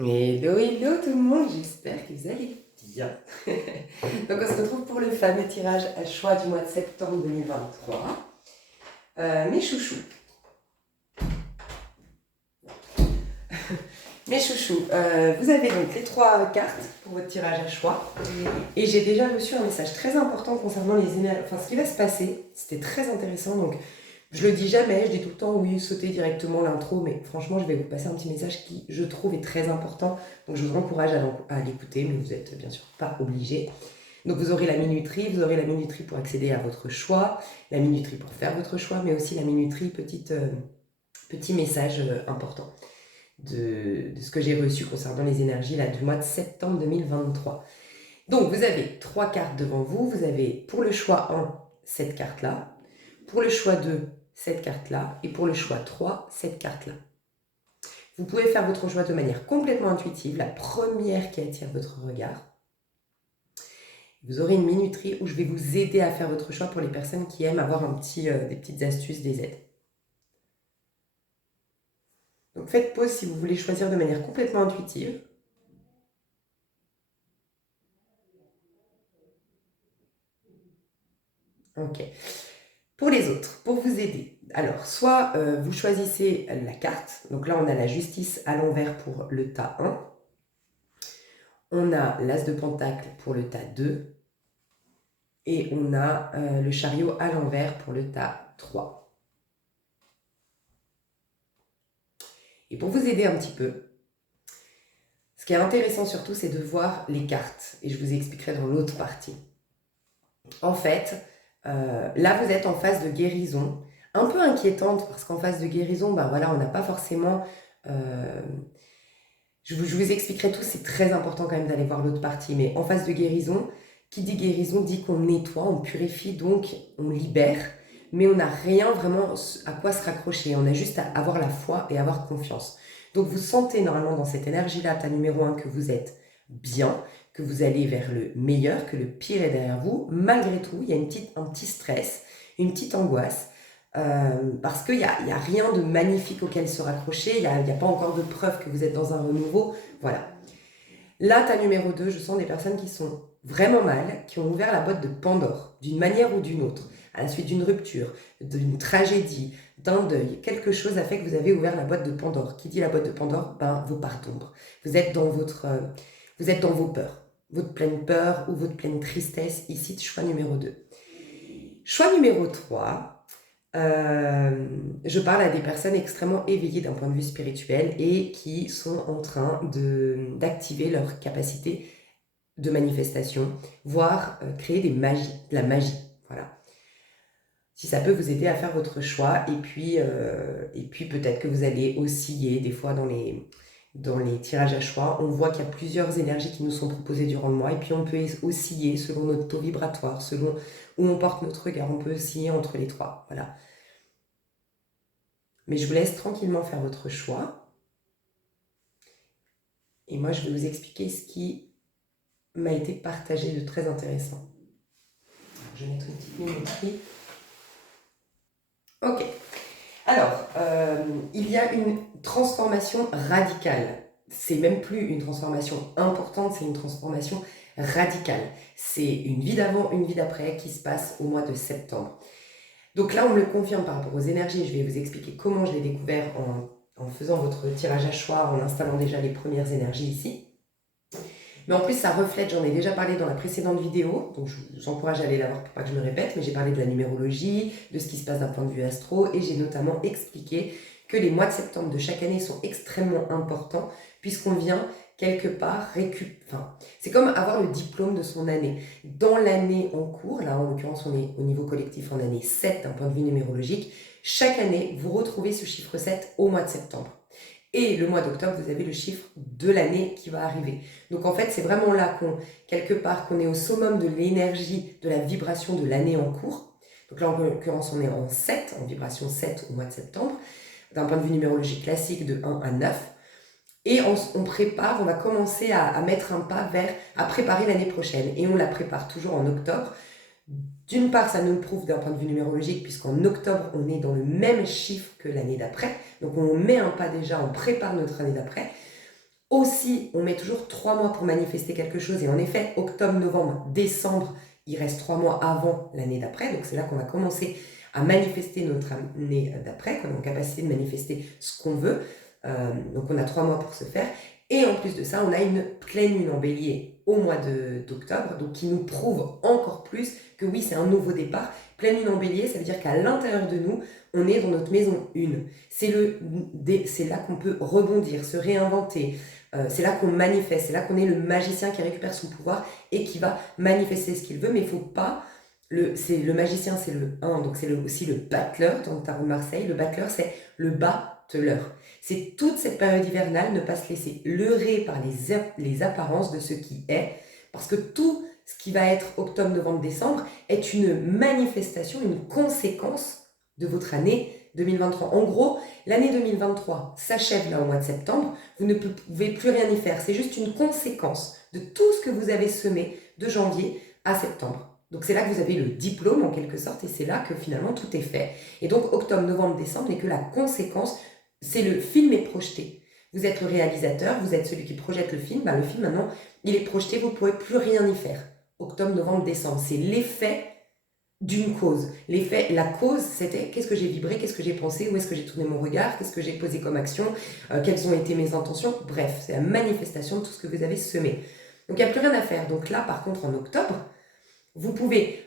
Hello, hello tout le monde, j'espère que vous allez bien. Donc on se retrouve pour le fameux tirage à choix du mois de septembre 2023. Mes chouchous. Mes chouchous, vous avez donc les 3 cartes pour votre tirage à choix. Et j'ai déjà reçu un message très important concernant les énergies, enfin ce qui va se passer. C'était très intéressant, donc je le dis jamais, je dis tout le temps oui, sautez directement l'intro, mais franchement je vais vous passer un petit message qui je trouve est très important. Donc je vous encourage à l'écouter, mais vous n'êtes bien sûr pas obligé. Donc vous aurez la minuterie pour accéder à votre choix, la minuterie pour faire votre choix, mais aussi la minuterie, petit message important de ce que j'ai reçu concernant les énergies là, du mois de septembre 2023. Donc vous avez 3 cartes devant vous, vous avez pour le choix 1, cette carte-là, pour le choix 2, cette carte-là, et pour le choix 3, cette carte-là. Vous pouvez faire votre choix de manière complètement intuitive, la première qui attire votre regard. Vous aurez une minuterie où je vais vous aider à faire votre choix pour les personnes qui aiment avoir des petites astuces, des aides. Donc faites pause si vous voulez choisir de manière complètement intuitive. Ok. Pour les autres, pour vous aider, alors soit vous choisissez la carte, donc là on a la justice à l'envers pour le tas 1, on a l'as de pentacle pour le tas 2, et on a le chariot à l'envers pour le tas 3. Et pour vous aider un petit peu, ce qui est intéressant surtout, c'est de voir les cartes, et je vous expliquerai dans l'autre partie. En fait, là vous êtes en phase de guérison, un peu inquiétante, parce qu'en phase de guérison, ben voilà, on n'a pas forcément... je vous expliquerai tout, c'est très important quand même d'aller voir l'autre partie, mais en phase de guérison, qui dit guérison dit qu'on nettoie, on purifie, donc on libère, mais on n'a rien vraiment à quoi se raccrocher, on a juste à avoir la foi et avoir confiance. Donc vous sentez normalement dans cette énergie-là, ta numéro 1, que vous êtes bien, que vous allez vers le meilleur, que le pire est derrière vous. Malgré tout, il y a un petit stress, une petite angoisse, parce qu'il n'y a rien de magnifique auquel se raccrocher, il n'y a pas encore de preuve que vous êtes dans un renouveau, voilà. Là, ta numéro 2, je sens des personnes qui sont vraiment mal, qui ont ouvert la boîte de Pandore, d'une manière ou d'une autre, à la suite d'une rupture, d'une tragédie, d'un deuil. Quelque chose a fait que vous avez ouvert la boîte de Pandore. Qui dit la boîte de Pandore? Ben, vos parts d'ombre. Vous êtes dans vos peurs, votre pleine peur ou votre pleine tristesse, ici, choix numéro 2. Choix numéro 3, je parle à des personnes extrêmement éveillées d'un point de vue spirituel et qui sont en train d'activer leur capacité de manifestation, voire créer de la magie. Voilà. Si ça peut vous aider à faire votre choix, et puis peut-être que vous allez osciller des fois dans les tirages à choix. On voit qu'il y a plusieurs énergies qui nous sont proposées durant le mois, et puis on peut osciller selon notre taux vibratoire, selon où on porte notre regard, on peut osciller entre les 3. Voilà. Mais je vous laisse tranquillement faire votre choix. Et moi, je vais vous expliquer ce qui m'a été partagé de très intéressant. Je vais mettre une petite minuterie. Ok. Alors, il y a une transformation radicale. C'est même plus une transformation importante, c'est une transformation radicale. C'est une vie d'avant, une vie d'après qui se passe au mois de septembre. Donc là, on me le confirme par rapport aux énergies. Je vais vous expliquer comment je l'ai découvert en faisant votre tirage à choix, en installant déjà les premières énergies ici. Mais en plus, ça reflète, j'en ai déjà parlé dans la précédente vidéo, donc je vous encourage à aller la voir pour pas que je me répète, mais j'ai parlé de la numérologie, de ce qui se passe d'un point de vue astro, et j'ai notamment expliqué que les mois de septembre de chaque année sont extrêmement importants, puisqu'on vient quelque part c'est comme avoir le diplôme de son année. Dans l'année en cours, là en l'occurrence on est au niveau collectif en année 7 d'un point de vue numérologique, chaque année vous retrouvez ce chiffre 7 au mois de septembre. Et le mois d'octobre, vous avez le chiffre de l'année qui va arriver. Donc en fait, c'est vraiment là qu'on est au summum de l'énergie, de la vibration de l'année en cours. Donc là, en l'occurrence, on est en 7, en vibration 7 au mois de septembre, d'un point de vue numérologique classique de 1 à 9. Et on va commencer à mettre un pas à préparer l'année prochaine. Et on la prépare toujours en octobre. D'une part, ça nous le prouve d'un point de vue numérologique, puisqu'en octobre, on est dans le même chiffre que l'année d'après. Donc on met un pas déjà, on prépare notre année d'après. Aussi, on met toujours 3 mois pour manifester quelque chose. Et en effet, octobre, novembre, décembre, il reste 3 mois avant l'année d'après. Donc c'est là qu'on va commencer à manifester notre année d'après, qu'on est en capacité de manifester ce qu'on veut. Donc on a 3 mois pour se faire. Et en plus de ça, on a une pleine lune en bélier au mois d'octobre, donc qui nous prouve encore plus que oui, c'est un nouveau départ. Pleine lune en bélier, ça veut dire qu'à l'intérieur de nous, on est dans notre maison 1. C'est là qu'on peut rebondir, se réinventer. C'est là qu'on manifeste, c'est là qu'on est le magicien qui récupère son pouvoir et qui va manifester ce qu'il veut, mais il ne faut pas... Le magicien, c'est le 1, donc c'est aussi le battleur dans le tarot de Marseille. Le battleur, c'est le battleur. C'est toute cette période hivernale, ne pas se laisser leurrer par les apparences de ce qui est, parce que tout ce qui va être octobre, novembre, décembre est une manifestation, une conséquence de votre année 2023. En gros, l'année 2023 s'achève là au mois de septembre, vous ne pouvez plus rien y faire, c'est juste une conséquence de tout ce que vous avez semé de janvier à septembre. Donc c'est là que vous avez le diplôme en quelque sorte et c'est là que finalement tout est fait. Et donc octobre, novembre, décembre n'est que la conséquence, c'est le film est projeté. Vous êtes le réalisateur, vous êtes celui qui projette le film, le film maintenant il est projeté, vous ne pourrez plus rien y faire. Octobre, novembre, décembre, c'est l'effet d'une cause. La cause, c'était qu'est-ce que j'ai vibré, qu'est-ce que j'ai pensé, où est-ce que j'ai tourné mon regard, qu'est-ce que j'ai posé comme action, quelles ont été mes intentions. Bref, c'est la manifestation de tout ce que vous avez semé. Donc il n'y a plus rien à faire. Donc là, par contre, en octobre, vous pouvez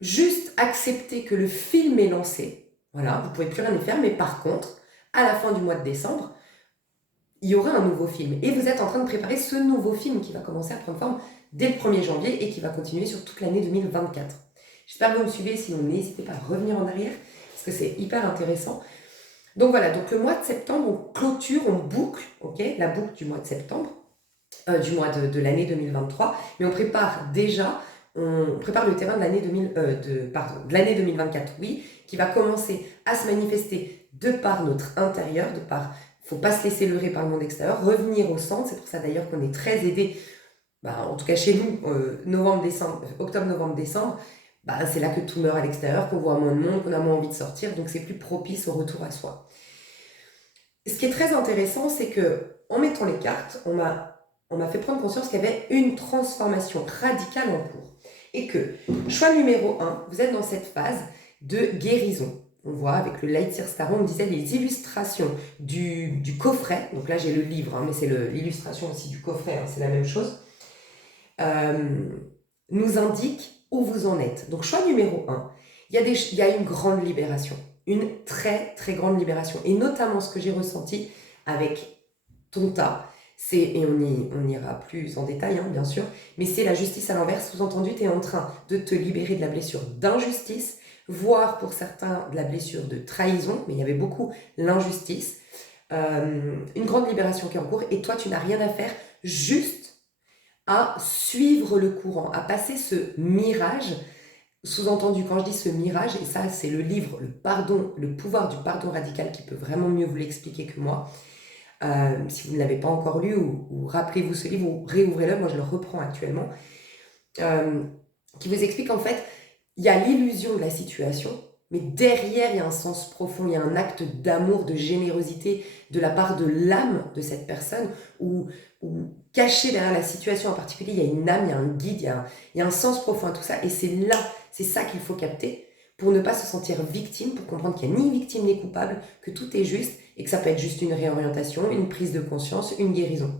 juste accepter que le film est lancé. Voilà, vous ne pouvez plus rien y faire, mais par contre, à la fin du mois de décembre, il y aura un nouveau film. Et vous êtes en train de préparer ce nouveau film qui va commencer à prendre forme dès le 1er janvier et qui va continuer sur toute l'année 2024. J'espère que vous me suivez, sinon n'hésitez pas à revenir en arrière, parce que c'est hyper intéressant. Donc voilà, donc le mois de septembre, on clôture, on boucle, la boucle du mois de septembre, du mois de l'année 2023, mais on prépare le terrain de l'année de l'année 2024, oui, qui va commencer à se manifester de par notre intérieur, il ne faut pas se laisser leurrer par le monde extérieur, revenir au centre, c'est pour ça d'ailleurs qu'on est très aidé, en tout cas chez nous, octobre, novembre, décembre, c'est là que tout meurt à l'extérieur, qu'on voit moins de monde, qu'on a moins envie de sortir, donc c'est plus propice au retour à soi. Ce qui est très intéressant, c'est que en mettant les cartes, on m'a fait prendre conscience qu'il y avait une transformation radicale en cours. Et que, choix numéro 1, vous êtes dans cette phase de guérison. On voit avec le Light Seer Tarot, on me disait les illustrations du coffret, donc là j'ai le livre, mais c'est l'illustration aussi du coffret, c'est la même chose, nous indique où vous en êtes. Donc choix numéro 1, il y a une grande libération, une très très grande libération, et notamment ce que j'ai ressenti avec Tonta, et on ira plus en détail bien sûr, mais c'est la justice à l'envers, sous-entendu tu es en train de te libérer de la blessure d'injustice, voire pour certains de la blessure de trahison, mais il y avait beaucoup l'injustice, une grande libération qui est en cours, et toi tu n'as rien à faire, juste à suivre le courant, à passer ce mirage. Sous-entendu, quand je dis ce mirage, et ça c'est le livre, le pouvoir du pardon radical qui peut vraiment mieux vous l'expliquer que moi. Si vous ne l'avez pas encore lu, ou rappelez-vous ce livre, ou réouvrez-le, moi je le reprends actuellement, qui vous explique en fait, il y a l'illusion de la situation, mais derrière il y a un sens profond, il y a un acte d'amour, de générosité de la part de l'âme de cette personne, ou caché derrière la situation en particulier, il y a une âme, il y a un guide, il y a un sens profond à tout ça, et c'est ça qu'il faut capter pour ne pas se sentir victime, pour comprendre qu'il n'y a ni victime ni coupable, que tout est juste, et que ça peut être juste une réorientation, une prise de conscience, une guérison.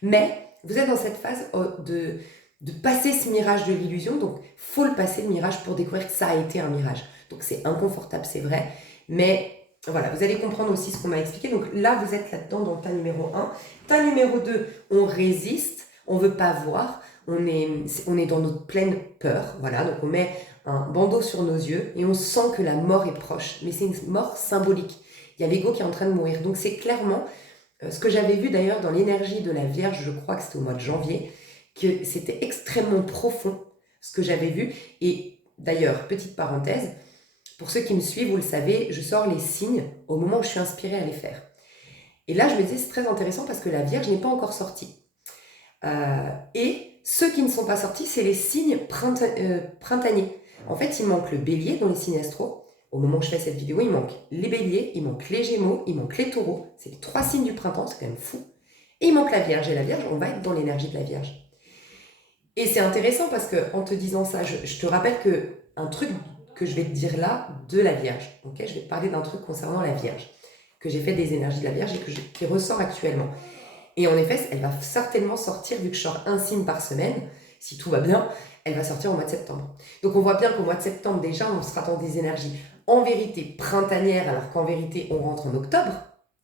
Mais vous êtes dans cette phase de passer ce mirage de l'illusion, donc il faut le passer le mirage pour découvrir que ça a été un mirage. Donc c'est inconfortable, c'est vrai, mais voilà, vous allez comprendre aussi ce qu'on m'a expliqué. Donc là, vous êtes là-dedans dans le tas numéro 1. Tas numéro 2, on résiste, on ne veut pas voir, on est dans notre pleine peur. Voilà, donc on met un bandeau sur nos yeux et on sent que la mort est proche. Mais c'est une mort symbolique. Il y a l'ego qui est en train de mourir. Donc c'est clairement ce que j'avais vu d'ailleurs dans l'énergie de la Vierge, je crois que c'était au mois de janvier, que c'était extrêmement profond ce que j'avais vu. Et d'ailleurs, petite parenthèse, pour ceux qui me suivent, vous le savez, je sors les signes au moment où je suis inspirée à les faire. Et là, je me disais, c'est très intéressant parce que la Vierge n'est pas encore sortie. Et ceux qui ne sont pas sortis, c'est les signes printaniers. En fait, il manque le bélier dans les signes astro. Au moment où je fais cette vidéo, il manque les béliers, il manque les gémeaux, il manque les taureaux. C'est les 3 signes du printemps, c'est quand même fou. Et il manque la Vierge. Et la Vierge, on va être dans l'énergie de la Vierge. Et c'est intéressant parce qu'en te disant ça, je te rappelle un truc que je vais te dire là de la Vierge. Okay, je vais te parler d'un truc concernant la Vierge, que j'ai fait des énergies de la Vierge et qui ressort actuellement. Et en effet, elle va certainement sortir, vu que je sors un signe par semaine, si tout va bien, elle va sortir au mois de septembre. Donc on voit bien qu'au mois de septembre, déjà, on sera dans des énergies en vérité printanières, alors qu'en vérité, on rentre en octobre,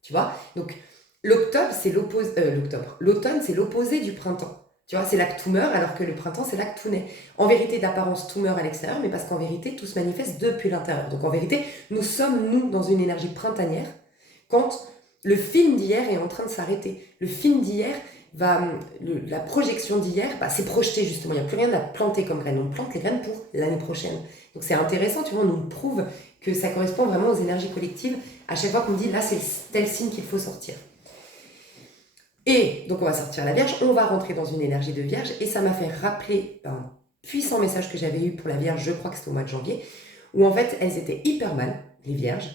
tu vois. Donc l'automne, c'est l'opposé du printemps. Tu vois, c'est là que tout meurt, alors que le printemps, c'est là que tout naît. En vérité, d'apparence, tout meurt à l'extérieur, mais parce qu'en vérité, tout se manifeste depuis l'intérieur. Donc en vérité, nous sommes, nous, dans une énergie printanière, quand le film d'hier est en train de s'arrêter. Le film d'hier, la projection d'hier, c'est projeté justement. Il n'y a plus rien à planter comme graines. On plante les graines pour l'année prochaine. Donc c'est intéressant, tu vois, on nous prouve que ça correspond vraiment aux énergies collectives. À chaque fois qu'on dit, là, c'est tel signe qu'il faut sortir. Et donc on va sortir la Vierge, on va rentrer dans une énergie de Vierge, et ça m'a fait rappeler un puissant message que j'avais eu pour la Vierge, je crois que c'était au mois de janvier, où en fait elles étaient hyper mal, les Vierges.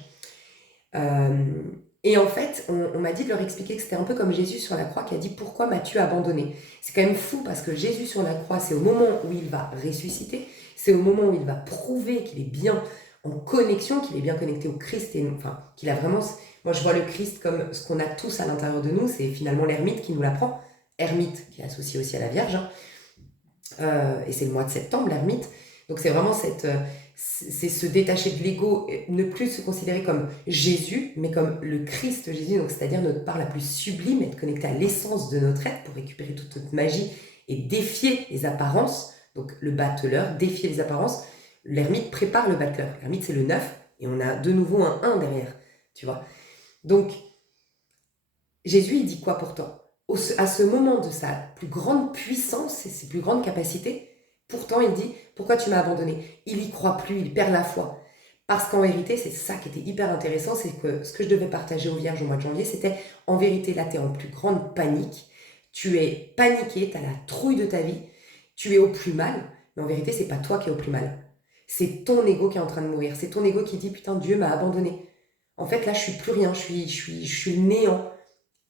Et en fait, on m'a dit de leur expliquer que c'était un peu comme Jésus sur la croix qui a dit « Pourquoi m'as-tu abandonné ?» C'est quand même fou parce que Jésus sur la croix, c'est au moment où il va ressusciter, c'est au moment où il va prouver qu'il est bien en connexion, qu'il est bien connecté au Christ, qu'il a vraiment... Moi, je vois le Christ comme ce qu'on a tous à l'intérieur de nous, c'est finalement l'ermite qui nous l'apprend. Ermite, qui est associé aussi à la Vierge, et c'est le mois de septembre, l'ermite. Donc c'est vraiment c'est se détacher de l'ego, ne plus se considérer comme Jésus, mais comme le Christ Jésus, donc c'est-à-dire notre part la plus sublime, être connecté à l'essence de notre être pour récupérer toute notre magie et défier les apparences. Donc le battleur, défier les apparences. L'ermite prépare le battleur. L'ermite, c'est le 9, et on a de nouveau un 1 derrière, tu vois. Donc, Jésus, il dit quoi pourtant ? À ce moment de sa plus grande puissance et ses plus grandes capacités, pourtant il dit « Pourquoi tu m'as abandonné ?» Il y croit plus, il perd la foi. Parce qu'en vérité, c'est ça qui était hyper intéressant, c'est que ce que je devais partager aux Vierges au mois de janvier, c'était en vérité, là, tu es en plus grande panique, tu es paniqué, tu as la trouille de ta vie, tu es au plus mal, mais en vérité, c'est pas toi qui es au plus mal. C'est ton ego qui est en train de mourir, c'est ton ego qui dit « Putain, Dieu m'a abandonné. En fait, là, je suis plus rien, je suis le néant. »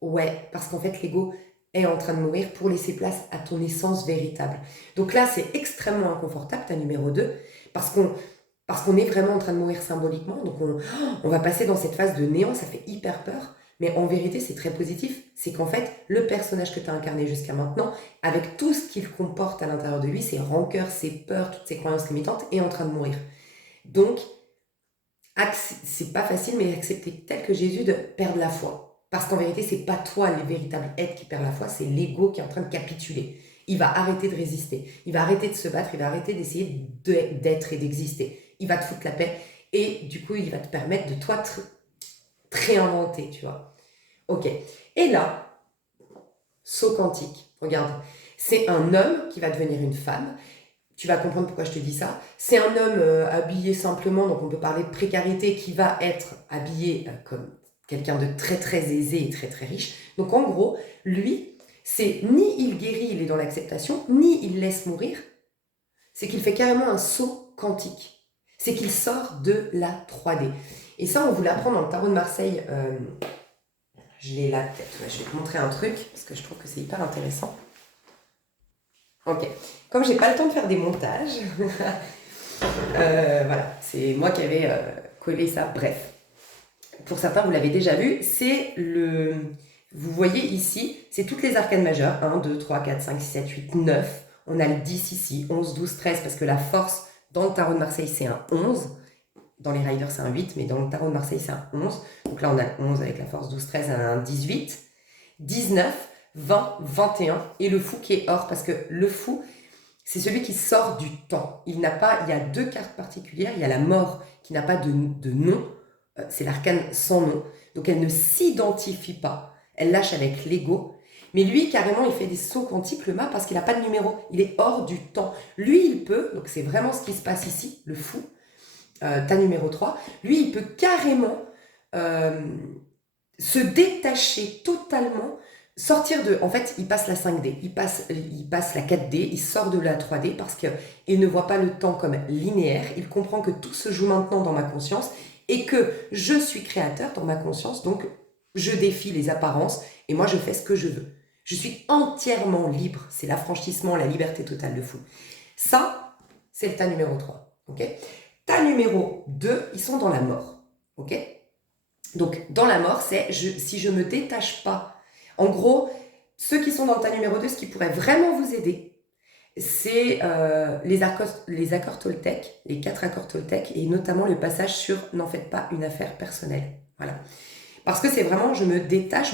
Ouais, parce qu'en fait, l'ego est en train de mourir pour laisser place à ton essence véritable. Donc là, c'est extrêmement inconfortable, ta numéro 2, parce qu'on est vraiment en train de mourir symboliquement. Donc on va passer dans cette phase de néant, ça fait hyper peur. Mais en vérité, c'est très positif. C'est qu'en fait, le personnage que tu as incarné jusqu'à maintenant, avec tout ce qu'il comporte à l'intérieur de lui, ses rancœurs, ses peurs, toutes ses croyances limitantes, est en train de mourir. Donc, c'est pas facile, mais accepter tel que Jésus de perdre la foi. Parce qu'en vérité, c'est pas toi le véritable être qui perd la foi, c'est l'ego qui est en train de capituler. Il va arrêter de résister, il va arrêter de se battre, il va arrêter d'essayer d'être et d'exister. Il va te foutre la paix et du coup, il va te permettre de toi te réinventer, tu vois. Ok. Et là, saut quantique, regarde, c'est un homme qui va devenir une femme. Tu vas comprendre pourquoi je te dis ça. C'est un homme habillé simplement, donc on peut parler de précarité, qui va être habillé comme quelqu'un de très très aisé et très très riche. Donc en gros, lui, c'est ni il guérit, il est dans l'acceptation, ni il laisse mourir, c'est qu'il fait carrément un saut quantique. C'est qu'il sort de la 3D. Et ça, on vous l'apprend dans le tarot de Marseille. Je l'ai là peut-être, je vais te montrer un truc, parce que je trouve que c'est hyper intéressant. Ok, comme j'ai pas le temps de faire des montages, voilà, c'est moi qui avais collé ça. Bref, pour certains, vous l'avez déjà vu, vous voyez ici, c'est toutes les arcanes majeures, 1, 2, 3, 4, 5, 6, 7, 8, 9, on a le 10 ici, 11, 12, 13, parce que la force dans le tarot de Marseille, c'est un 11, dans les riders, c'est un 8, mais dans le tarot de Marseille, c'est un 11, donc là, on a le 11 avec la force 12, 13, un 18, 19, 20, 21, et le fou qui est or, parce que le fou, c'est celui qui sort du temps. Il y a deux cartes particulières, il y a la mort qui n'a pas de nom, c'est l'arcane sans nom, donc elle ne s'identifie pas, elle lâche avec l'ego, mais lui carrément il fait des sauts quantiques, le mât, parce qu'il n'a pas de numéro, il est hors du temps. Lui il peut, donc c'est vraiment ce qui se passe ici, le fou, ta numéro 3, lui il peut carrément se détacher totalement, sortir de... En fait, il passe la 5D, il passe la 4D, il sort de la 3D parce qu'il ne voit pas le temps comme linéaire, il comprend que tout se joue maintenant dans ma conscience et que je suis créateur dans ma conscience, donc je défie les apparences et moi je fais ce que je veux. Je suis entièrement libre. C'est l'affranchissement, la liberté totale de fou. Ça, c'est le tas numéro 3. Ok. Tas numéro 2, ils sont dans la mort. Ok. Donc, dans la mort, c'est si je ne me détache pas. En gros, ceux qui sont dans le tas numéro 2, ce qui pourrait vraiment vous aider, c'est les accords Toltec, les 4 accords Toltec, et notamment le passage sur « N'en faites pas une affaire personnelle ». Voilà. Parce que c'est vraiment, je me détache,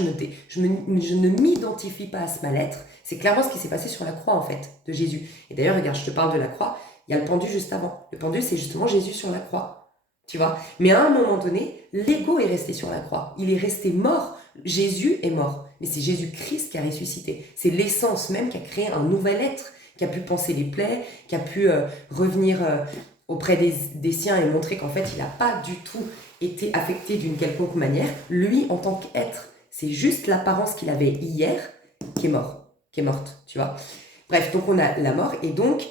je ne m'identifie pas à ce mal-être. C'est clairement ce qui s'est passé sur la croix, en fait, de Jésus. Et d'ailleurs, regarde, je te parle de la croix, il y a le pendu juste avant. Le pendu, c'est justement Jésus sur la croix, tu vois. Mais à un moment donné, l'ego est resté sur la croix. Il est resté mort. Jésus est mort. Mais c'est Jésus-Christ qui a ressuscité. C'est l'essence même qui a créé un nouvel être, qui a pu penser les plaies, qui a pu revenir auprès des siens et montrer qu'en fait, il n'a pas du tout été affecté d'une quelconque manière. Lui, en tant qu'être, c'est juste l'apparence qu'il avait hier qui est mort, qui est morte, tu vois. Bref, donc on a la mort, et donc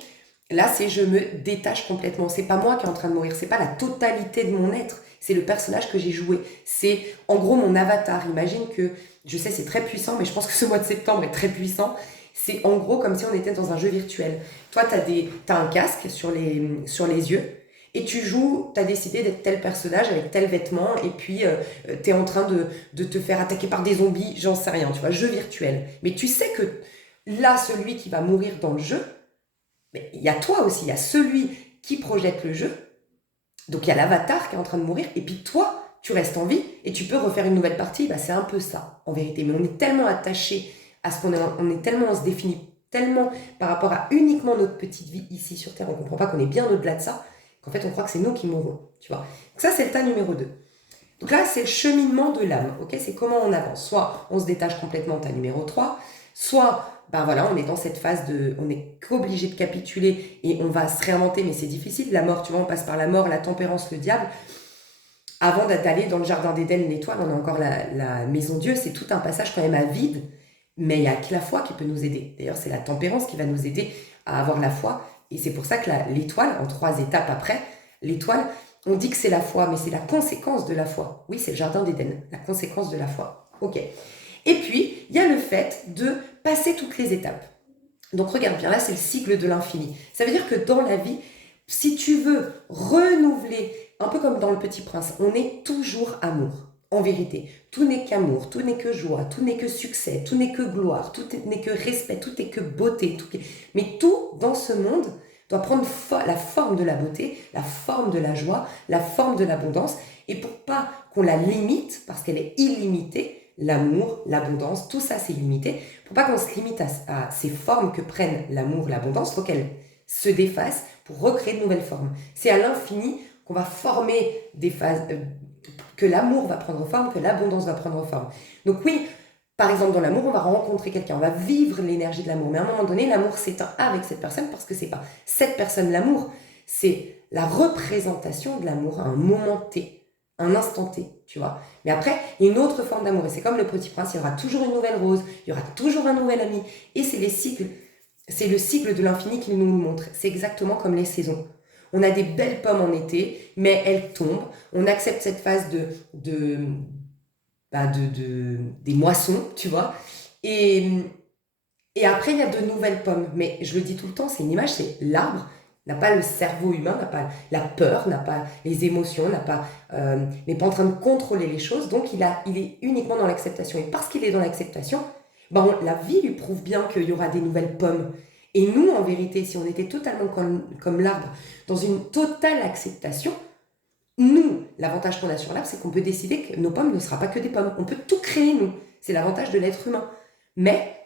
là, c'est je me détache complètement. C'est pas moi qui est en train de mourir, c'est pas la totalité de mon être, c'est le personnage que j'ai joué. C'est en gros mon avatar. Imagine que, je sais, c'est très puissant, mais je pense que ce mois de septembre est très puissant. C'est en gros comme si on était dans un jeu virtuel. Toi, t'as un casque sur les yeux, et tu joues, t'as décidé d'être tel personnage avec tel vêtement, et puis t'es en train de te faire attaquer par des zombies, j'en sais rien, tu vois, jeu virtuel. Mais tu sais que là, celui qui va mourir dans le jeu, mais il y a toi aussi, il y a celui qui projette le jeu, donc il y a l'avatar qui est en train de mourir, et puis toi, tu restes en vie, et tu peux refaire une nouvelle partie. Bah, c'est un peu ça, en vérité. Mais on est tellement attaché à ce qu'on est, on se définit tellement par rapport à uniquement notre petite vie ici sur Terre, on ne comprend pas qu'on est bien au-delà de ça, qu'en fait on croit que c'est nous qui mourrons, tu vois. Donc ça, c'est le tas numéro 2. Donc là, c'est le cheminement de l'âme, ok. C'est comment on avance. Soit on se détache complètement, tas numéro 3, soit ben voilà, on est dans cette phase on est qu'obligé de capituler et on va se réinventer, mais c'est difficile. La mort, tu vois, on passe par la mort, la tempérance, le diable. Avant d'aller dans le jardin d'Éden, l'étoile, on a encore la maison Dieu. C'est tout un passage quand même à vide, mais il n'y a que la foi qui peut nous aider. D'ailleurs, c'est la tempérance qui va nous aider à avoir la foi. Et c'est pour ça que l'étoile, en 3 étapes après, l'étoile, on dit que c'est la foi, mais c'est la conséquence de la foi. Oui, c'est le jardin d'Éden, la conséquence de la foi. Ok. Et puis, il y a le fait de passer toutes les étapes. Donc regarde bien, là c'est le cycle de l'infini. Ça veut dire que dans la vie, si tu veux renouveler, un peu comme dans Le Petit Prince, on est toujours amour. En vérité, tout n'est qu'amour, tout n'est que joie, tout n'est que succès, tout n'est que gloire, tout n'est que respect, tout n'est que beauté. Mais tout dans ce monde doit prendre la forme de la beauté, la forme de la joie, la forme de l'abondance. Et pour pas qu'on la limite, parce qu'elle est illimitée, l'amour, l'abondance, tout ça c'est limité. Pour pas qu'on se limite à ces formes que prennent l'amour, l'abondance, il faut qu'elles se défassent pour recréer de nouvelles formes. C'est à l'infini qu'on va former des phases, que l'amour va prendre forme, que l'abondance va prendre forme. Donc oui, par exemple dans l'amour, on va rencontrer quelqu'un, on va vivre l'énergie de l'amour, mais à un moment donné, l'amour s'éteint avec cette personne parce que c'est pas cette personne l'amour, c'est la représentation de l'amour à un moment T. Un instant T, tu vois. Mais après, il y a une autre forme d'amour. Et c'est comme Le Petit Prince, il y aura toujours une nouvelle rose, il y aura toujours un nouvel ami. Et c'est les cycles, c'est le cycle de l'infini qui nous le montre. C'est exactement comme les saisons. On a des belles pommes en été, mais elles tombent. On accepte cette phase des moissons, tu vois. Et après, il y a de nouvelles pommes. Mais je le dis tout le temps, c'est une image, c'est l'arbre n'a pas le cerveau humain, n'a pas la peur, n'a pas les émotions, n'est pas en train de contrôler les choses, donc il est uniquement dans l'acceptation. Et parce qu'il est dans l'acceptation, la vie lui prouve bien qu'il y aura des nouvelles pommes. Et nous, en vérité, si on était totalement comme l'arbre, dans une totale acceptation, nous, l'avantage qu'on a sur l'arbre, c'est qu'on peut décider que nos pommes ne seront pas que des pommes. On peut tout créer, nous. C'est l'avantage de l'être humain. Mais,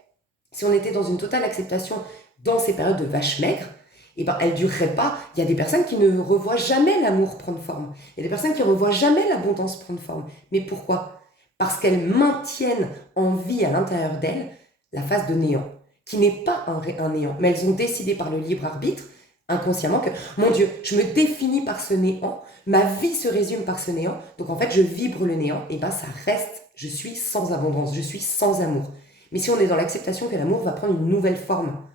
si on était dans une totale acceptation dans ces périodes de vache maigre, elle ne durerait pas. Il y a des personnes qui ne revoient jamais l'amour prendre forme. Il y a des personnes qui ne revoient jamais l'abondance prendre forme. Mais pourquoi ? Parce qu'elles maintiennent en vie à l'intérieur d'elles la phase de néant, qui n'est pas un néant. Mais elles ont décidé par le libre arbitre, inconsciemment, que mon Dieu, je me définis par ce néant, ma vie se résume par ce néant, donc en fait je vibre le néant, et ça reste, je suis sans abondance, je suis sans amour. Mais si on est dans l'acceptation que l'amour va prendre une nouvelle forme,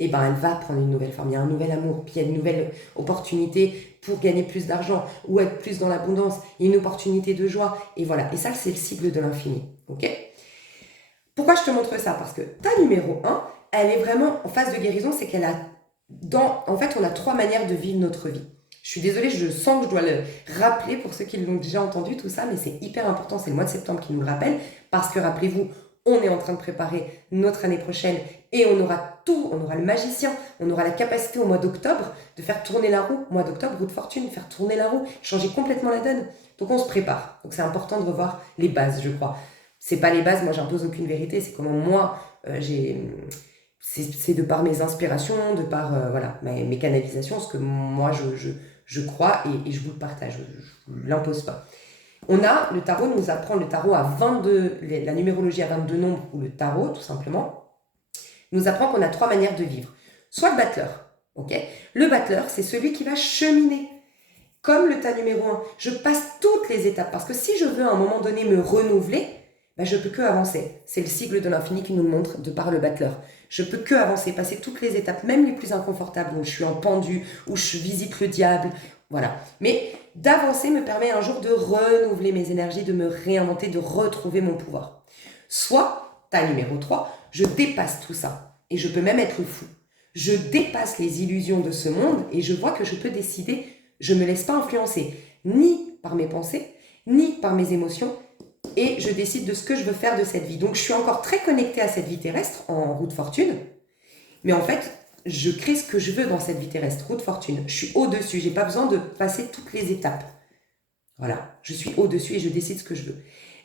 elle va prendre une nouvelle forme, il y a un nouvel amour, puis il y a une nouvelle opportunité pour gagner plus d'argent, ou être plus dans l'abondance, il y a une opportunité de joie, et voilà. Et ça, c'est le cycle de l'infini, ok ? Pourquoi je te montre ça? Parce que ta numéro un, elle est vraiment en phase de guérison, c'est qu'elle a en fait, on a 3 manières de vivre notre vie. Je suis désolée, je sens que je dois le rappeler pour ceux qui l'ont déjà entendu, tout ça, mais c'est hyper important, c'est le mois de septembre qui nous le rappelle, parce que rappelez-vous, on est en train de préparer notre année prochaine et on aura tout, on aura le magicien, on aura la capacité au mois d'octobre de faire tourner la roue, mois d'octobre, roue de fortune, faire tourner la roue, changer complètement la donne. Donc on se prépare. Donc c'est important de revoir les bases, je crois. C'est pas les bases, moi j'impose aucune vérité, c'est comment moi c'est de par mes inspirations, de par voilà, mes canalisations, ce que moi je crois et je vous le partage, je ne l'impose pas. Le tarot nous apprend, le tarot à 22, la numérologie à 22 nombres, ou le tarot tout simplement, nous apprend qu'on a 3 manières de vivre. Soit le battleur, ok? Le battleur, c'est celui qui va cheminer. Comme le tas numéro 1, je passe toutes les étapes, parce que si je veux à un moment donné me renouveler, ben je peux que avancer. C'est le cycle de l'infini qui nous le montre de par le battleur. Je peux que avancer, passer toutes les étapes, même les plus inconfortables, où je suis en pendu, où je visite le diable, voilà. Mais d'avancer me permet un jour de renouveler mes énergies, de me réinventer, de retrouver mon pouvoir. Soit, tas numéro 3, je dépasse tout ça, et je peux même être fou. Je dépasse les illusions de ce monde, et je vois que je peux décider, je ne me laisse pas influencer, ni par mes pensées, ni par mes émotions, et je décide de ce que je veux faire de cette vie. Donc je suis encore très connectée à cette vie terrestre en roue de fortune, mais en fait, je crée ce que je veux dans cette vie terrestre, roue de fortune. Je suis au-dessus, j'ai pas besoin de passer toutes les étapes. Voilà, je suis au-dessus et je décide ce que je veux.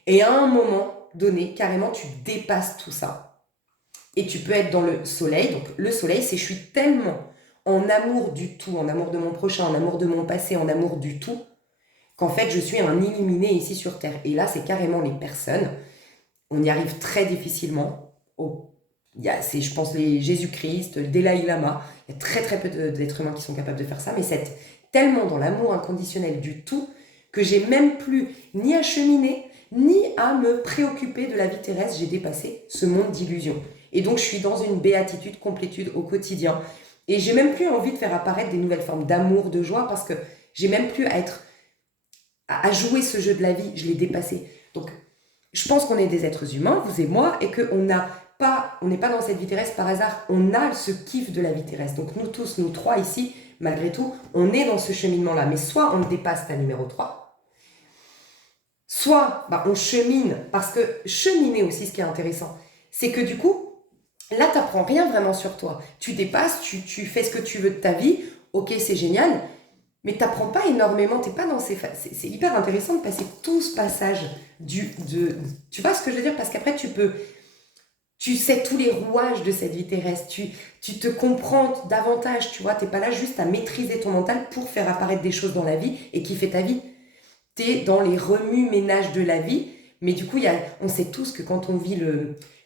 Et à un moment donné, carrément, tu dépasses tout ça. Et tu peux être dans le soleil. Donc le soleil, c'est je suis tellement en amour du tout, en amour de mon prochain, en amour de mon passé, en amour du tout, qu'en fait, je suis un illuminé ici sur Terre. Et là, c'est carrément les personnes. On y arrive très difficilement. C'est, je pense, les Jésus-Christ, le Dalai Lama. Il y a très très peu d'êtres humains qui sont capables de faire ça. Mais c'est tellement dans l'amour inconditionnel du tout que j'ai même plus ni à cheminer, ni à me préoccuper de la vie terrestre. J'ai dépassé ce monde d'illusions. Et donc, je suis dans une béatitude, complétude au quotidien. Et j'ai même plus envie de faire apparaître des nouvelles formes d'amour, de joie, parce que j'ai même plus à jouer ce jeu de la vie. Je l'ai dépassé. Donc, je pense qu'on est des êtres humains, vous et moi, et qu'on n'est pas dans cette vie terrestre par hasard. On a ce kiff de la vie terrestre. Donc, nous tous, nous 3 ici, malgré tout, on est dans ce cheminement-là. Mais soit on le dépasse, ta numéro 3, soit on chemine, parce que cheminer aussi, ce qui est intéressant, c'est que du coup, là, tu n'apprends rien vraiment sur toi. Tu dépasses, tu fais ce que tu veux de ta vie, ok, c'est génial, mais tu n'apprends pas énormément, t'es pas dans ces phases. C'est hyper intéressant de passer tout ce passage tu vois ce que je veux dire? Parce qu'après, tu sais tous les rouages de cette vie terrestre, tu te comprends davantage, tu vois, t'es pas là juste à maîtriser ton mental pour faire apparaître des choses dans la vie et kiffer ta vie. T'es dans les remue-ménages de la vie, mais du coup, on sait tous que quand on vit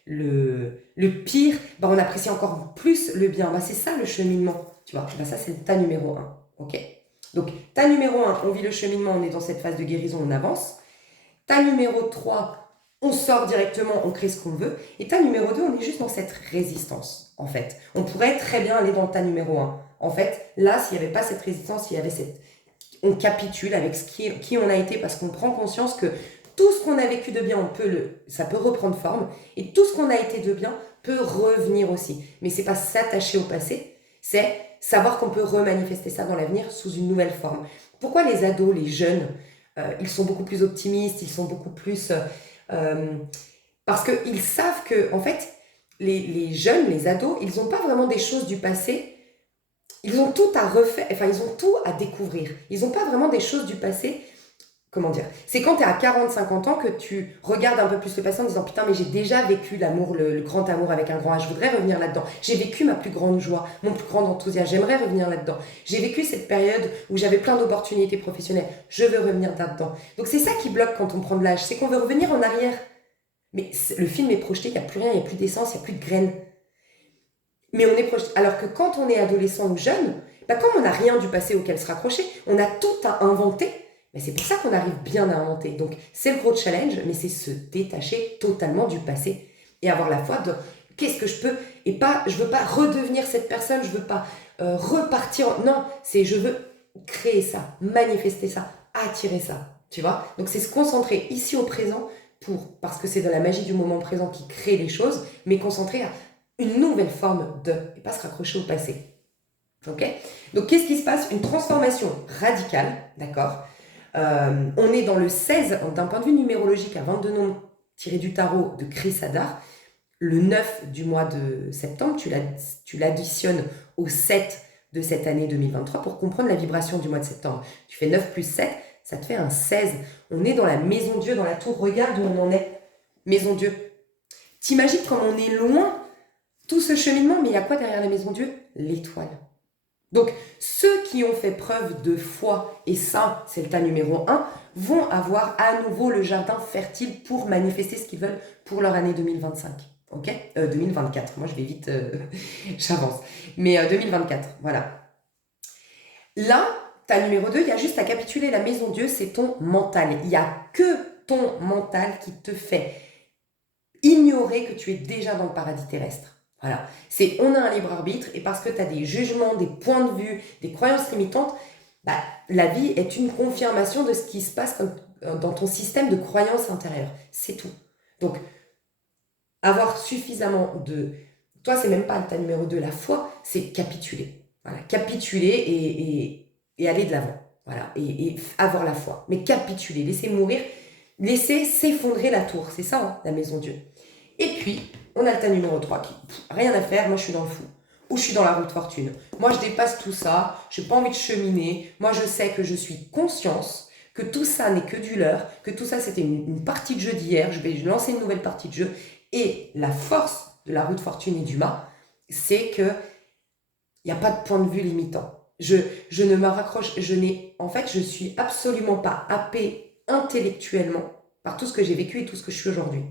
le pire, on apprécie encore plus le bien. C'est ça le cheminement, tu vois. Ça, c'est le tas numéro 1, ok? Donc, tas numéro 1, on vit le cheminement, on est dans cette phase de guérison, on avance. Tas numéro 3, on sort directement, on crée ce qu'on veut. Et tas numéro 2, on est juste dans cette résistance, en fait. On pourrait très bien aller dans le tas numéro 1. En fait, là, s'il n'y avait pas cette résistance, s'il y avait on capitule avec qui on a été, parce qu'on prend conscience que tout ce qu'on a vécu de bien, ça peut reprendre forme. Et tout ce qu'on a été de bien peut revenir aussi. Mais c'est pas s'attacher au passé, c'est savoir qu'on peut remanifester ça dans l'avenir sous une nouvelle forme. Pourquoi les ados, les jeunes, ils sont beaucoup plus optimistes, ils sont beaucoup plus... parce qu'ils savent que, en fait, les jeunes, les ados, ils n'ont pas vraiment des choses du passé. Ils ont tout à refaire, enfin, ils ont tout à découvrir. Ils n'ont pas vraiment des choses du passé. Comment dire? C'est quand tu es à 40-50 ans que tu regardes un peu plus le passé en disant putain, mais j'ai déjà vécu l'amour, le grand amour avec un grand H, je voudrais revenir là-dedans. J'ai vécu ma plus grande joie, mon plus grand enthousiasme, j'aimerais revenir là-dedans. J'ai vécu cette période où j'avais plein d'opportunités professionnelles, je veux revenir là-dedans. Donc c'est ça qui bloque quand on prend de l'âge, c'est qu'on veut revenir en arrière. Mais le film est projeté, il n'y a plus rien, il n'y a plus d'essence, il n'y a plus de graines. Mais on est projeté. Alors que quand on est adolescent ou jeune, comme on n'a rien du passé auquel se raccrocher, on a tout à inventer. Mais c'est pour ça qu'on arrive bien à inventer. Donc, c'est le gros challenge, mais c'est se détacher totalement du passé et avoir la foi de qu'est-ce que je peux, et pas, je veux pas redevenir cette personne, je veux pas repartir. Non, c'est je veux créer ça, manifester ça, attirer ça, tu vois. Donc, c'est se concentrer ici au présent parce que c'est dans la magie du moment présent qui crée les choses, mais concentré à une nouvelle forme de, et pas se raccrocher au passé. Ok? Donc, qu'est-ce qui se passe? Une transformation radicale, d'accord? On est dans le 16, d'un point de vue numérologique, à 22 nombres tirés du tarot de Chris Hadar. Le 9 du mois de septembre, tu l'additionnes au 7 de cette année 2023 pour comprendre la vibration du mois de septembre. Tu fais 9 plus 7, ça te fait un 16. On est dans la maison Dieu, dans la tour. Regarde où on en est. Maison Dieu. T'imagines comme on est loin, tout ce cheminement, mais il y a quoi derrière la maison Dieu? L'étoile. Donc, ceux qui ont fait preuve de foi, et ça, c'est le tas numéro 1, vont avoir à nouveau le jardin fertile pour manifester ce qu'ils veulent pour leur année 2025. Ok? 2024. Moi, je vais vite, j'avance. Mais 2024, voilà. Là, tas numéro 2, il y a juste à capituler la maison Dieu, c'est ton mental. Il n'y a que ton mental qui te fait ignorer que tu es déjà dans le paradis terrestre. Voilà. On a un libre arbitre et parce que tu as des jugements, des points de vue, des croyances limitantes, bah, la vie est une confirmation de ce qui se passe dans ton système de croyances intérieures. C'est tout. Donc, avoir suffisamment de... Toi, c'est même pas le tas numéro 2, la foi, c'est capituler. Voilà. Capituler et aller de l'avant. Voilà. Et avoir la foi. Mais capituler, laisser mourir, laisser s'effondrer la tour. C'est ça, hein, la maison Dieu. Et puis, on a le tas numéro 3 qui, rien à faire, moi je suis dans le fou. Ou je suis dans la route fortune. Moi je dépasse tout ça, je n'ai pas envie de cheminer. Moi je sais que je suis conscience, que tout ça n'est que du leurre, que tout ça c'était une partie de jeu d'hier, je vais lancer une nouvelle partie de jeu. Et la force de la route fortune et du mât, c'est que il n'y a pas de point de vue limitant. Je ne me raccroche, en fait, je suis absolument pas happée intellectuellement par tout ce que j'ai vécu et tout ce que je suis aujourd'hui.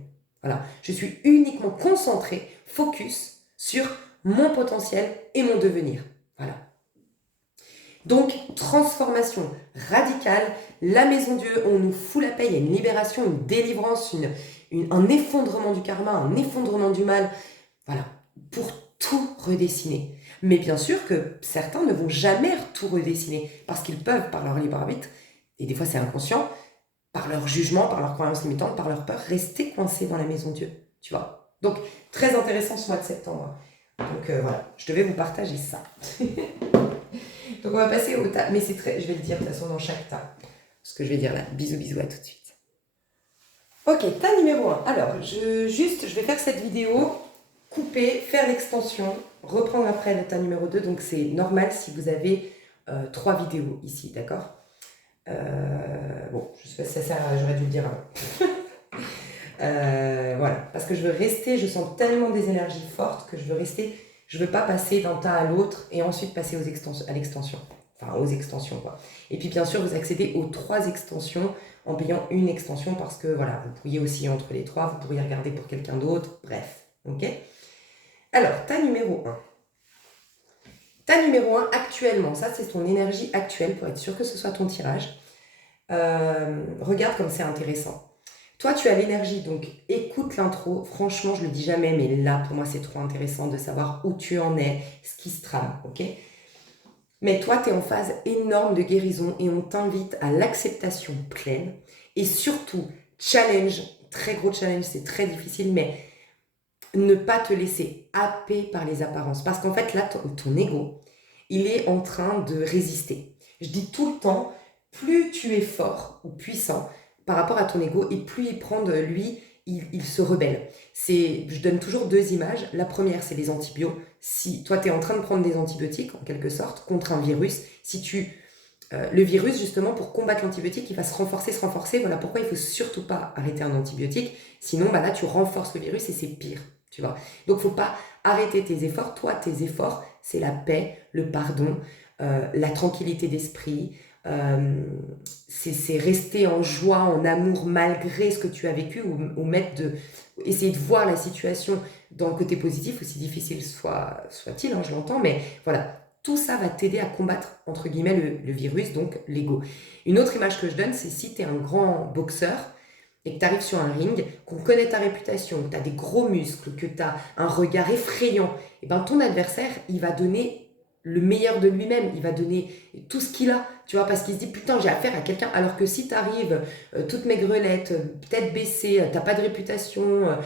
Voilà. Je suis uniquement concentrée, focus sur mon potentiel et mon devenir. Voilà. Donc, transformation radicale. La maison Dieu, on nous fout la paix, il y a une libération, une délivrance, un effondrement du karma, un effondrement du mal. Voilà. Pour tout redessiner. Mais bien sûr que certains ne vont jamais tout redessiner parce qu'ils peuvent, par leur libre arbitre, et des fois c'est inconscient, par leur jugement, par leurs croyances limitantes, par leur peur, rester coincés dans la maison Dieu, tu vois. Donc, très intéressant ce mois de septembre. Donc voilà, je devais vous partager ça. Donc on va passer au tas, mais je vais le dire de toute façon dans chaque tas. Ce que je vais dire là, bisous bisous, à tout de suite. Ok, tas numéro 1. Alors, je vais faire cette vidéo, couper, faire l'extension, reprendre après le tas numéro 2. Donc c'est normal si vous avez 3 vidéos ici, d'accord? Bon, je sais pas si ça sert, j'aurais dû le dire avant. Voilà, parce que je veux rester, je sens tellement des énergies fortes que je veux pas passer d'un tas à l'autre et ensuite passer à l'extension. Enfin, aux extensions, quoi. Et puis, bien sûr, vous accédez aux 3 extensions en payant une extension parce que, voilà, vous pourriez aussi entre les 3, vous pourriez regarder pour quelqu'un d'autre, bref, ok? Alors, tas numéro 1. Tas numéro 1, actuellement, ça c'est ton énergie actuelle pour être sûr que ce soit ton tirage. Regarde comme c'est intéressant. Toi, tu as l'énergie, donc écoute l'intro. Franchement, je le dis jamais, mais là, pour moi, c'est trop intéressant de savoir où tu en es, ce qui se trame, ok? Mais toi, tu es en phase énorme de guérison et on t'invite à l'acceptation pleine et surtout, challenge, très gros challenge, c'est très difficile, mais ne pas te laisser happer par les apparences. Parce qu'en fait, là, ton ego, il est en train de résister. Je dis tout le temps, plus tu es fort ou puissant par rapport à ton ego, et plus il prend de lui, il se rebelle. Je donne toujours 2 images. La première, c'est les antibiotiques. Si toi, tu es en train de prendre des antibiotiques, en quelque sorte, contre un virus, le virus, justement, pour combattre l'antibiotique, il va se renforcer. Voilà pourquoi il ne faut surtout pas arrêter un antibiotique. Sinon, là, tu renforces le virus et c'est pire. Tu vois. Donc, il ne faut pas arrêter tes efforts. Toi, tes efforts, c'est la paix, le pardon, la tranquillité d'esprit. C'est rester en joie, en amour, malgré ce que tu as vécu, ou essayer de voir la situation dans le côté positif, aussi difficile soit-il, hein, je l'entends, mais voilà. Tout ça va t'aider à combattre, entre guillemets, le virus, donc l'ego. Une autre image que je donne, c'est si tu es un grand boxeur et que tu arrives sur un ring, qu'on connaît ta réputation, que tu as des gros muscles, que tu as un regard effrayant, et ben ton adversaire, il va donner le meilleur de lui-même, il va donner tout ce qu'il a, tu vois, parce qu'il se dit putain j'ai affaire à quelqu'un, alors que si t'arrives toute maigrelette, tête baissée, t'as pas de réputation,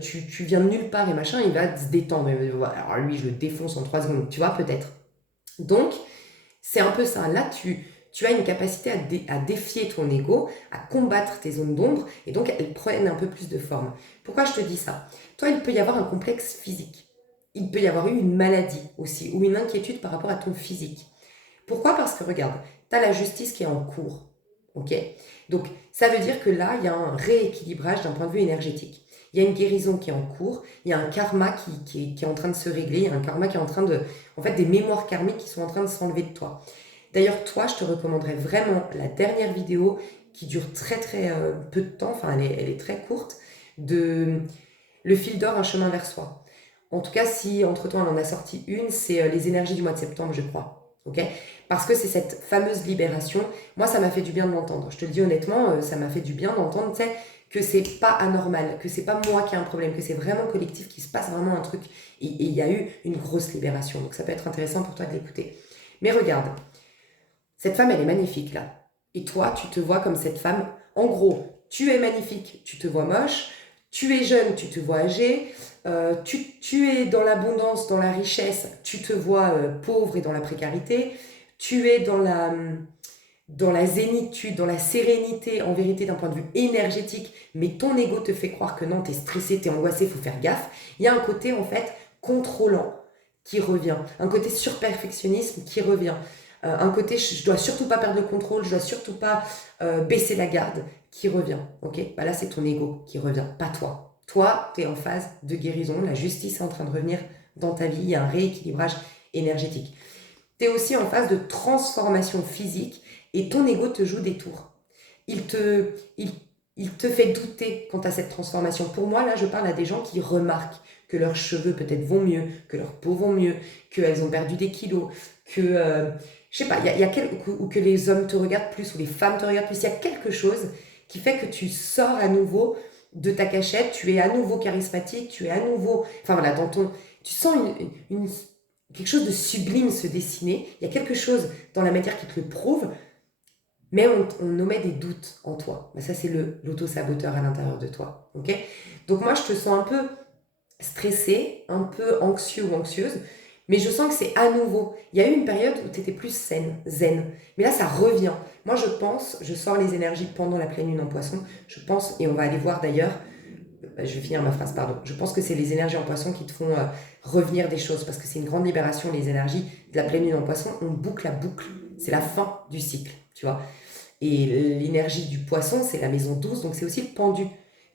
tu viens de nulle part et machin, il va se détendre. Alors lui je le défonce en 3 secondes, tu vois, peut-être. Donc c'est un peu ça, là tu as une capacité à défier ton ego, à combattre tes zones d'ombre, et donc elles prennent un peu plus de forme. Pourquoi je te dis ça? Toi, il peut y avoir un complexe physique. Il peut y avoir eu une maladie aussi, ou une inquiétude par rapport à ton physique. Pourquoi? Parce que regarde, tu as la justice qui est en cours. Ok? Donc ça veut dire que là, il y a un rééquilibrage d'un point de vue énergétique. Il y a une guérison qui est en cours, il y a un karma qui est en train de se régler, il y a un karma qui est en train de... En fait, des mémoires karmiques qui sont en train de s'enlever de toi. D'ailleurs, toi, je te recommanderais vraiment la dernière vidéo qui dure très très peu de temps, enfin elle est très courte, de Le fil d'or, un chemin vers soi. En tout cas, si entre-temps elle en a sorti une, c'est les énergies du mois de septembre, je crois. Ok? Parce que c'est cette fameuse libération. Moi, ça m'a fait du bien de l'entendre. Je te le dis honnêtement, ça m'a fait du bien d'entendre, tu sais, que c'est pas anormal, que c'est pas moi qui ai un problème, que c'est vraiment collectif, qu'il se passe vraiment un truc. Et il y a eu une grosse libération. Donc ça peut être intéressant pour toi de l'écouter. Mais regarde, cette femme, elle est magnifique là. Et toi, tu te vois comme cette femme. En gros, tu es magnifique, tu te vois moche. Tu es jeune, tu te vois âgé. Tu es dans l'abondance, dans la richesse, tu te vois pauvre et dans la précarité. Tu es dans la zénitude, dans la sérénité, en vérité, d'un point de vue énergétique. Mais ton ego te fait croire que non, t'es stressé, t'es angoissé, il faut faire gaffe. Il y a un côté, en fait, contrôlant qui revient. Un côté surperfectionnisme qui revient. Un côté je dois surtout pas perdre le contrôle, je dois surtout pas baisser la garde qui revient. Ok, bah là c'est ton ego qui revient, pas toi. Toi, tu es en phase de guérison, la justice est en train de revenir dans ta vie, il y a un rééquilibrage énergétique. Tu es aussi en phase de transformation physique et ton ego te joue des tours. Il te, il, il te fait douter quant à cette transformation. Pour moi, là, je parle à des gens qui remarquent que leurs cheveux peut-être vont mieux, que leur peau vont mieux, qu'elles ont perdu des kilos, que, je sais pas, ou que les hommes te regardent plus, ou les femmes te regardent plus. Il y a quelque chose qui fait que tu sors à nouveau de ta cachette, tu es à nouveau charismatique, tu es à nouveau, enfin voilà, tu sens quelque chose de sublime se dessiner. Il y a quelque chose dans la matière qui te le prouve, mais on omet des doutes en toi. Ben ça, c'est l'auto-saboteur à l'intérieur de toi. Ok? Donc moi, je te sens un peu stressée, un peu anxieux ou anxieuse, mais je sens que c'est à nouveau. Il y a eu une période où tu étais plus zen, mais là, ça revient. Moi, je sors les énergies pendant la pleine lune en poisson, je pense, et on va aller voir d'ailleurs, je vais finir ma phrase, pardon. Je pense que c'est les énergies en poisson qui te font revenir des choses, parce que c'est une grande libération, les énergies de la pleine lune en poisson. On boucle la boucle. C'est la fin du cycle, tu vois. Et l'énergie du poisson, c'est la maison 12, donc c'est aussi le pendu.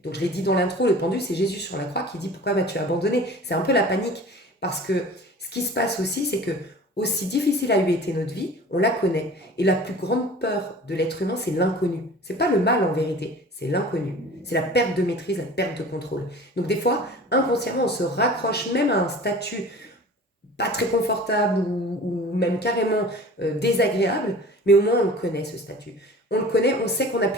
Donc je l'ai dit dans l'intro, le pendu, c'est Jésus sur la croix qui dit pourquoi vas-tu abandonner? C'est un peu la panique. Parce que ce qui se passe aussi, c'est que aussi difficile a eu été notre vie, on la connaît. Et la plus grande peur de l'être humain, c'est l'inconnu. C'est pas le mal en vérité, c'est l'inconnu. C'est la perte de maîtrise, la perte de contrôle. Donc des fois, inconsciemment, on se raccroche même à un statut pas très confortable ou même carrément désagréable, mais au moins on le connaît ce statut. On le connaît, on sait on a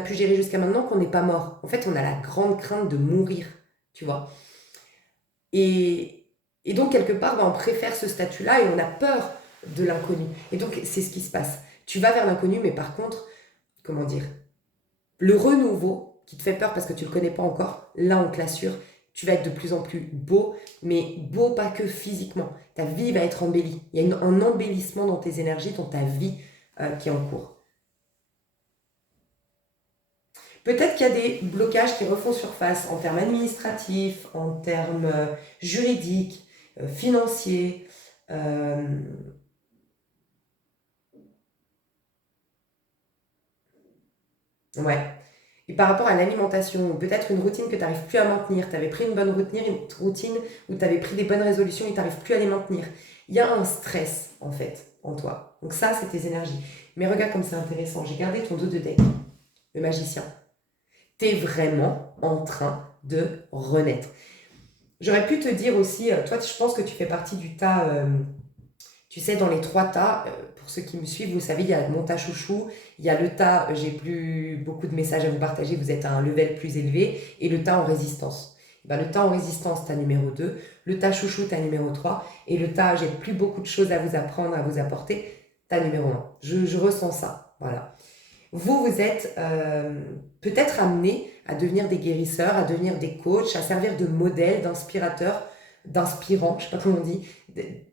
pu gérer jusqu'à maintenant, qu'on n'est pas mort. En fait, on a la grande crainte de mourir, tu vois. Et, et donc, quelque part, ben, on préfère ce statut-là et on a peur de l'inconnu. Et donc, c'est ce qui se passe. Tu vas vers l'inconnu, mais par contre, comment dire, le renouveau qui te fait peur parce que tu ne le connais pas encore, là, on te l'assure, tu vas être de plus en plus beau, mais beau pas que physiquement. Ta vie va être embellie. Il y a un embellissement dans tes énergies, dans ta vie qui est en cours. Peut-être qu'il y a des blocages qui refont surface en termes administratifs, en termes juridiques, financiers. euh, ouais. Et par rapport à l'alimentation, peut-être une routine que tu n'arrives plus à maintenir. Tu avais pris une bonne routine, où tu avais pris des bonnes résolutions et tu n'arrives plus à les maintenir. Il y a un stress, en fait, en toi. Donc ça, c'est tes énergies. Mais regarde comme c'est intéressant. J'ai gardé ton dos de deck, le magicien. Tu es vraiment en train de renaître. J'aurais pu te dire aussi, toi, je pense que tu fais partie du tas, tu sais, dans les 3 tas, pour ceux qui me suivent, vous savez, il y a mon tas chouchou, il y a le tas, j'ai plus beaucoup de messages à vous partager, vous êtes à un level plus élevé, et le tas en résistance. Ben, le tas en résistance, t'as numéro 2, le tas chouchou, t'as numéro 3, et le tas j'ai plus beaucoup de choses à vous apprendre, à vous apporter, t'as numéro 1. Je ressens ça, voilà. Vous êtes peut-être amenés à devenir des guérisseurs, à devenir des coachs, à servir de modèle, d'inspirateur, d'inspirant, je sais pas comment on dit,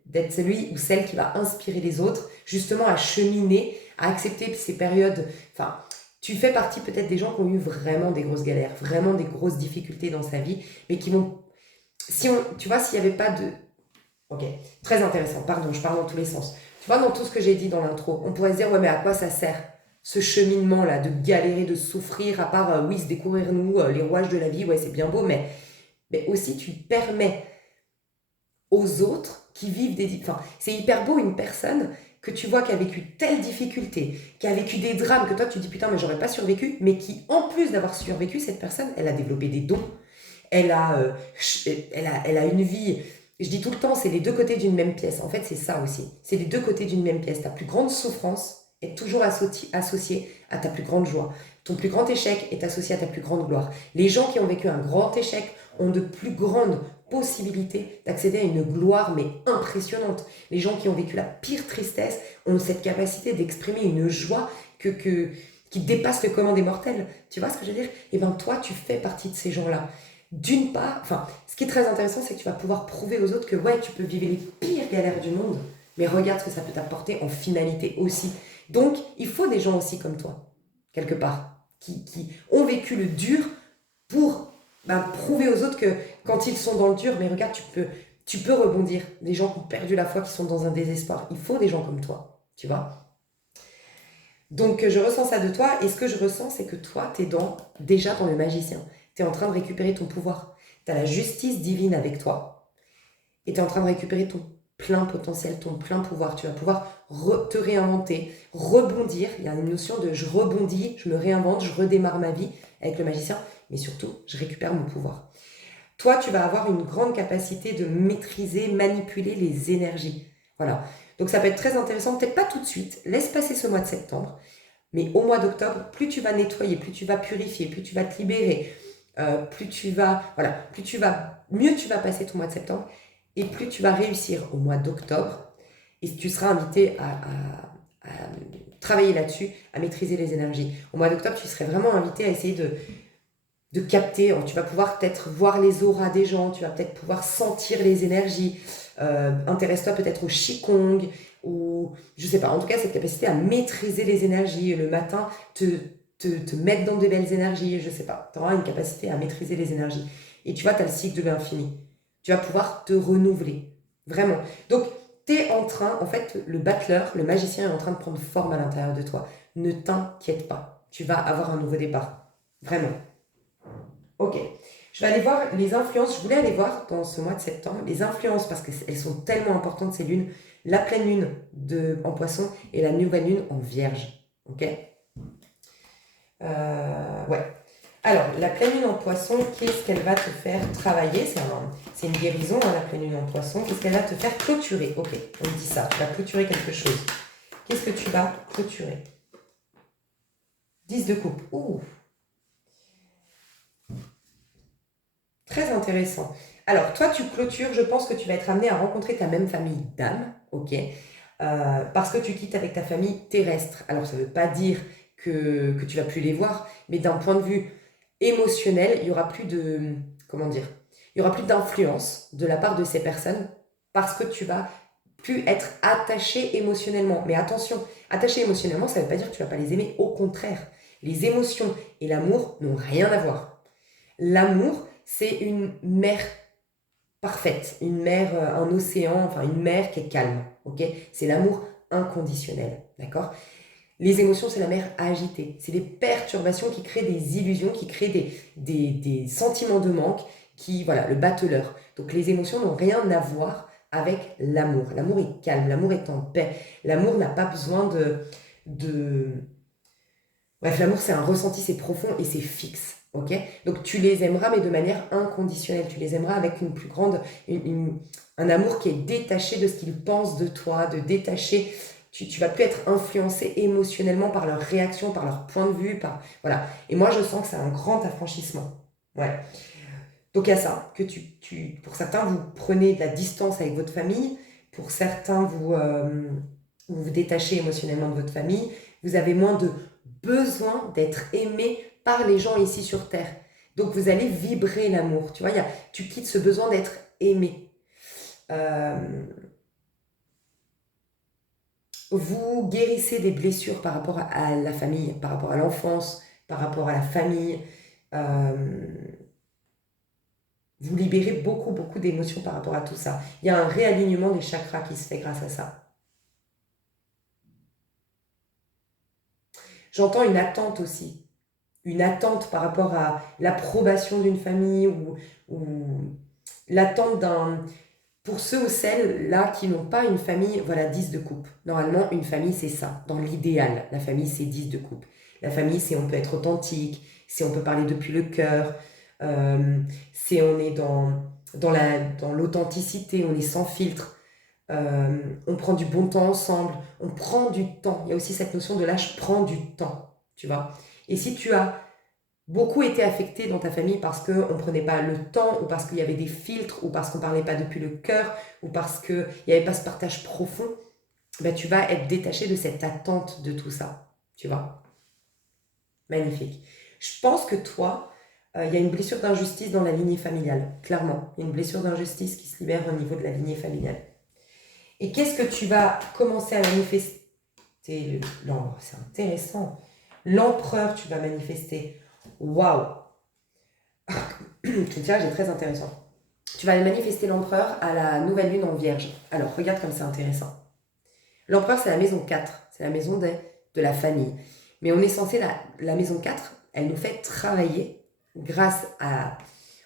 d'être celui ou celle qui va inspirer les autres, justement à cheminer, à accepter ces périodes. Enfin, tu fais partie peut-être des gens qui ont eu vraiment des grosses galères, vraiment des grosses difficultés dans sa vie, mais qui vont... Si on, tu vois, s'il n'y avait pas de... Ok, très intéressant, pardon, je parle dans tous les sens. Tu vois, dans tout ce que j'ai dit dans l'intro, on pourrait se dire, ouais, mais à quoi ça sert ce cheminement-là, de galérer, de souffrir, à part, oui, se découvrir nous, les rouages de la vie, ouais, c'est bien beau, mais aussi tu permets aux autres qui vivent des... Enfin, c'est hyper beau une personne que tu vois qui a vécu telle difficulté, qui a vécu des drames, que toi tu dis putain mais j'aurais pas survécu, mais qui en plus d'avoir survécu, cette personne, elle a développé des dons, elle a, elle a une vie... Je dis tout le temps, c'est les deux côtés d'une même pièce. En fait, c'est ça aussi. C'est les deux côtés d'une même pièce. Ta plus grande souffrance est toujours associée à ta plus grande joie. Ton plus grand échec est associé à ta plus grande gloire. Les gens qui ont vécu un grand échec ont de plus grandes possibilités d'accéder à une gloire, mais impressionnante. Les gens qui ont vécu la pire tristesse ont cette capacité d'exprimer une joie qui dépasse le commun des mortels. Tu vois ce que je veux dire? Et bien toi, tu fais partie de ces gens-là. D'une part, enfin, ce qui est très intéressant, c'est que tu vas pouvoir prouver aux autres que ouais, tu peux vivre les pires galères du monde, mais regarde ce que ça peut t'apporter en finalité aussi. Donc, il faut des gens aussi comme toi, quelque part, qui ont vécu le dur pour prouver aux autres que quand ils sont dans le dur, mais regarde, tu peux rebondir. Des gens qui ont perdu la foi, qui sont dans un désespoir. Il faut des gens comme toi, tu vois. Donc, je ressens ça de toi, et ce que je ressens, c'est que toi, tu es déjà dans le magicien. Tu es en train de récupérer ton pouvoir. Tu as la justice divine avec toi. Et tu es en train de récupérer ton plein potentiel, ton plein pouvoir. Tu vas pouvoir te réinventer, rebondir. Il y a une notion de je rebondis, je me réinvente, je redémarre ma vie avec le magicien. Mais surtout, je récupère mon pouvoir. Toi, tu vas avoir une grande capacité de maîtriser, manipuler les énergies. Voilà. Donc ça peut être très intéressant, peut-être pas tout de suite. Laisse passer ce mois de septembre. Mais au mois d'octobre, plus tu vas nettoyer, plus tu vas purifier, plus tu vas te libérer, mieux tu vas passer ton mois de septembre et plus tu vas réussir au mois d'octobre et tu seras invité à travailler là-dessus, à maîtriser les énergies. Au mois d'octobre, tu serais vraiment invité à essayer de capter, tu vas pouvoir peut-être voir les auras des gens, tu vas peut-être pouvoir sentir les énergies, intéresse-toi peut-être au Qigong, ou je sais pas, en tout cas cette capacité à maîtriser les énergies, le matin te mettre dans de belles énergies, je sais pas, tu auras une capacité à maîtriser les énergies. Et tu vois, tu as le cycle de l'infini. Tu vas pouvoir te renouveler, vraiment. Donc, tu es en train, en fait, le battleur, le magicien est en train de prendre forme à l'intérieur de toi. Ne t'inquiète pas, tu vas avoir un nouveau départ, vraiment. Ok, je vais aller voir les influences. Je voulais aller voir dans ce mois de septembre les influences parce qu'elles sont tellement importantes ces lunes. La pleine lune en poisson et la nouvelle lune en vierge. Ok. Ouais. Alors, la pleine lune en poisson, qu'est-ce qu'elle va te faire travailler? C'est une guérison, hein, la pleine lune en poisson. Qu'est-ce qu'elle va te faire clôturer? Ok, on dit ça. Tu vas clôturer quelque chose. Qu'est-ce que tu vas clôturer? 10 de coupe. Ouh. Très intéressant. Alors, toi, tu clôtures, je pense que tu vas être amené à rencontrer ta même famille d'âme, ok? Parce que tu quittes avec ta famille terrestre. Alors, ça ne veut pas dire que tu vas plus les voir, mais d'un point de vue émotionnel, il y aura plus de, comment dire, il y aura plus d'influence de la part de ces personnes parce que tu vas plus être attaché émotionnellement. Mais attention, attaché émotionnellement, ça ne veut pas dire que tu vas pas les aimer. Au contraire, les émotions et l'amour n'ont rien à voir. L'amour, c'est une mer parfaite, une mer, un océan, enfin une mer qui est calme, ok? C'est l'amour inconditionnel, d'accord? Les émotions, c'est la mer agitée. C'est des perturbations qui créent des illusions, qui créent des sentiments de manque, voilà, le battleur. Donc les émotions n'ont rien à voir avec l'amour. L'amour est calme, l'amour est en paix. L'amour n'a pas besoin de... Bref, l'amour, c'est un ressenti, c'est profond et c'est fixe. Ok? Donc tu les aimeras, mais de manière inconditionnelle. Tu les aimeras avec une plus grande, un amour qui est détaché de ce qu'ils pensent de toi, de détacher. Tu vas plus être influencé émotionnellement par leurs réactions, par leur point de vue, voilà. Et moi, je sens que c'est un grand affranchissement. Ouais. Donc il y a ça, que pour certains, vous prenez de la distance avec votre famille, pour certains, vous vous détachez émotionnellement de votre famille, vous avez moins de besoin d'être aimé par les gens ici sur Terre. Donc vous allez vibrer l'amour, tu vois, tu quittes ce besoin d'être aimé. Euh, vous guérissez des blessures par rapport à la famille, par rapport à l'enfance, par rapport à la famille. Euh, Vous libérez beaucoup, beaucoup d'émotions par rapport à tout ça. Il y a un réalignement des chakras qui se fait grâce à ça. J'entends une attente aussi. Une attente par rapport à l'approbation d'une famille ou l'attente d'un... Pour ceux ou celles-là qui n'ont pas une famille, voilà, 10 de coupe. Normalement, une famille, c'est ça. Dans l'idéal, la famille, c'est 10 de coupe. La famille, c'est on peut être authentique, c'est on peut parler depuis le cœur, euh, c'est on est dans l'authenticité, on est sans filtre, on prend du bon temps ensemble, on prend du temps. Il y a aussi cette notion de là, je prends du temps, tu vois. Et si tu as beaucoup été affecté dans ta famille parce qu'on ne prenait pas le temps, ou parce qu'il y avait des filtres, ou parce qu'on ne parlait pas depuis le cœur, ou parce qu'il n'y avait pas ce partage profond, ben tu vas être détaché de cette attente de tout ça, tu vois. Magnifique. Je pense que toi, il y a une blessure d'injustice dans la lignée familiale, clairement. Il y a une blessure d'injustice qui se libère au niveau de la lignée familiale. Et qu'est-ce que tu vas commencer à manifester? C'est intéressant. L'empereur, tu vas manifester. Waouh! Tiens, j'ai très intéressant. Tu vas manifester l'empereur à la nouvelle lune en vierge. Alors, regarde comme c'est intéressant. L'empereur, c'est la maison 4. C'est la maison de la famille. Mais on est censé, la maison 4, elle nous fait travailler grâce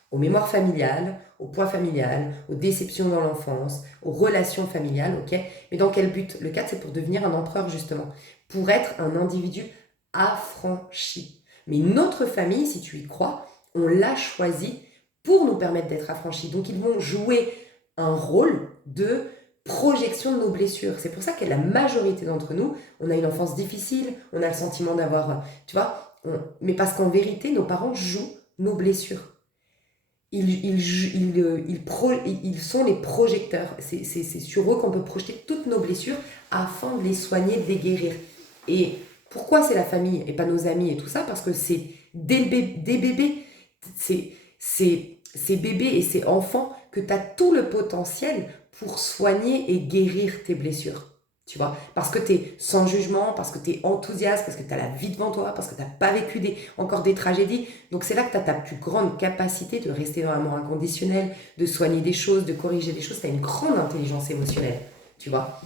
aux mémoires familiales, au poids familial, aux déceptions dans l'enfance, aux relations familiales, ok? Mais dans quel but? Le 4, c'est pour devenir un empereur, justement. Pour être un individu affranchi. Mais notre famille, si tu y crois, on l'a choisi pour nous permettre d'être affranchis. Donc, ils vont jouer un rôle de projection de nos blessures. C'est pour ça que la majorité d'entre nous, on a une enfance difficile, on a le sentiment d'avoir, tu vois, mais parce qu'en vérité, nos parents jouent nos blessures. Ils sont les projecteurs. C'est sur eux qu'on peut projeter toutes nos blessures afin de les soigner, de les guérir. Et pourquoi c'est la famille et pas nos amis et tout ça? Parce que c'est des bébés, ces bébés et ces enfants que tu as tout le potentiel pour soigner et guérir tes blessures. Tu vois, parce que tu es sans jugement, parce que tu es enthousiaste, parce que tu as la vie devant toi, parce que tu n'as pas vécu encore des tragédies. Donc c'est là que tu as ta plus grande capacité de rester dans l'amour inconditionnel, de soigner des choses, de corriger des choses. Tu as une grande intelligence émotionnelle, tu vois.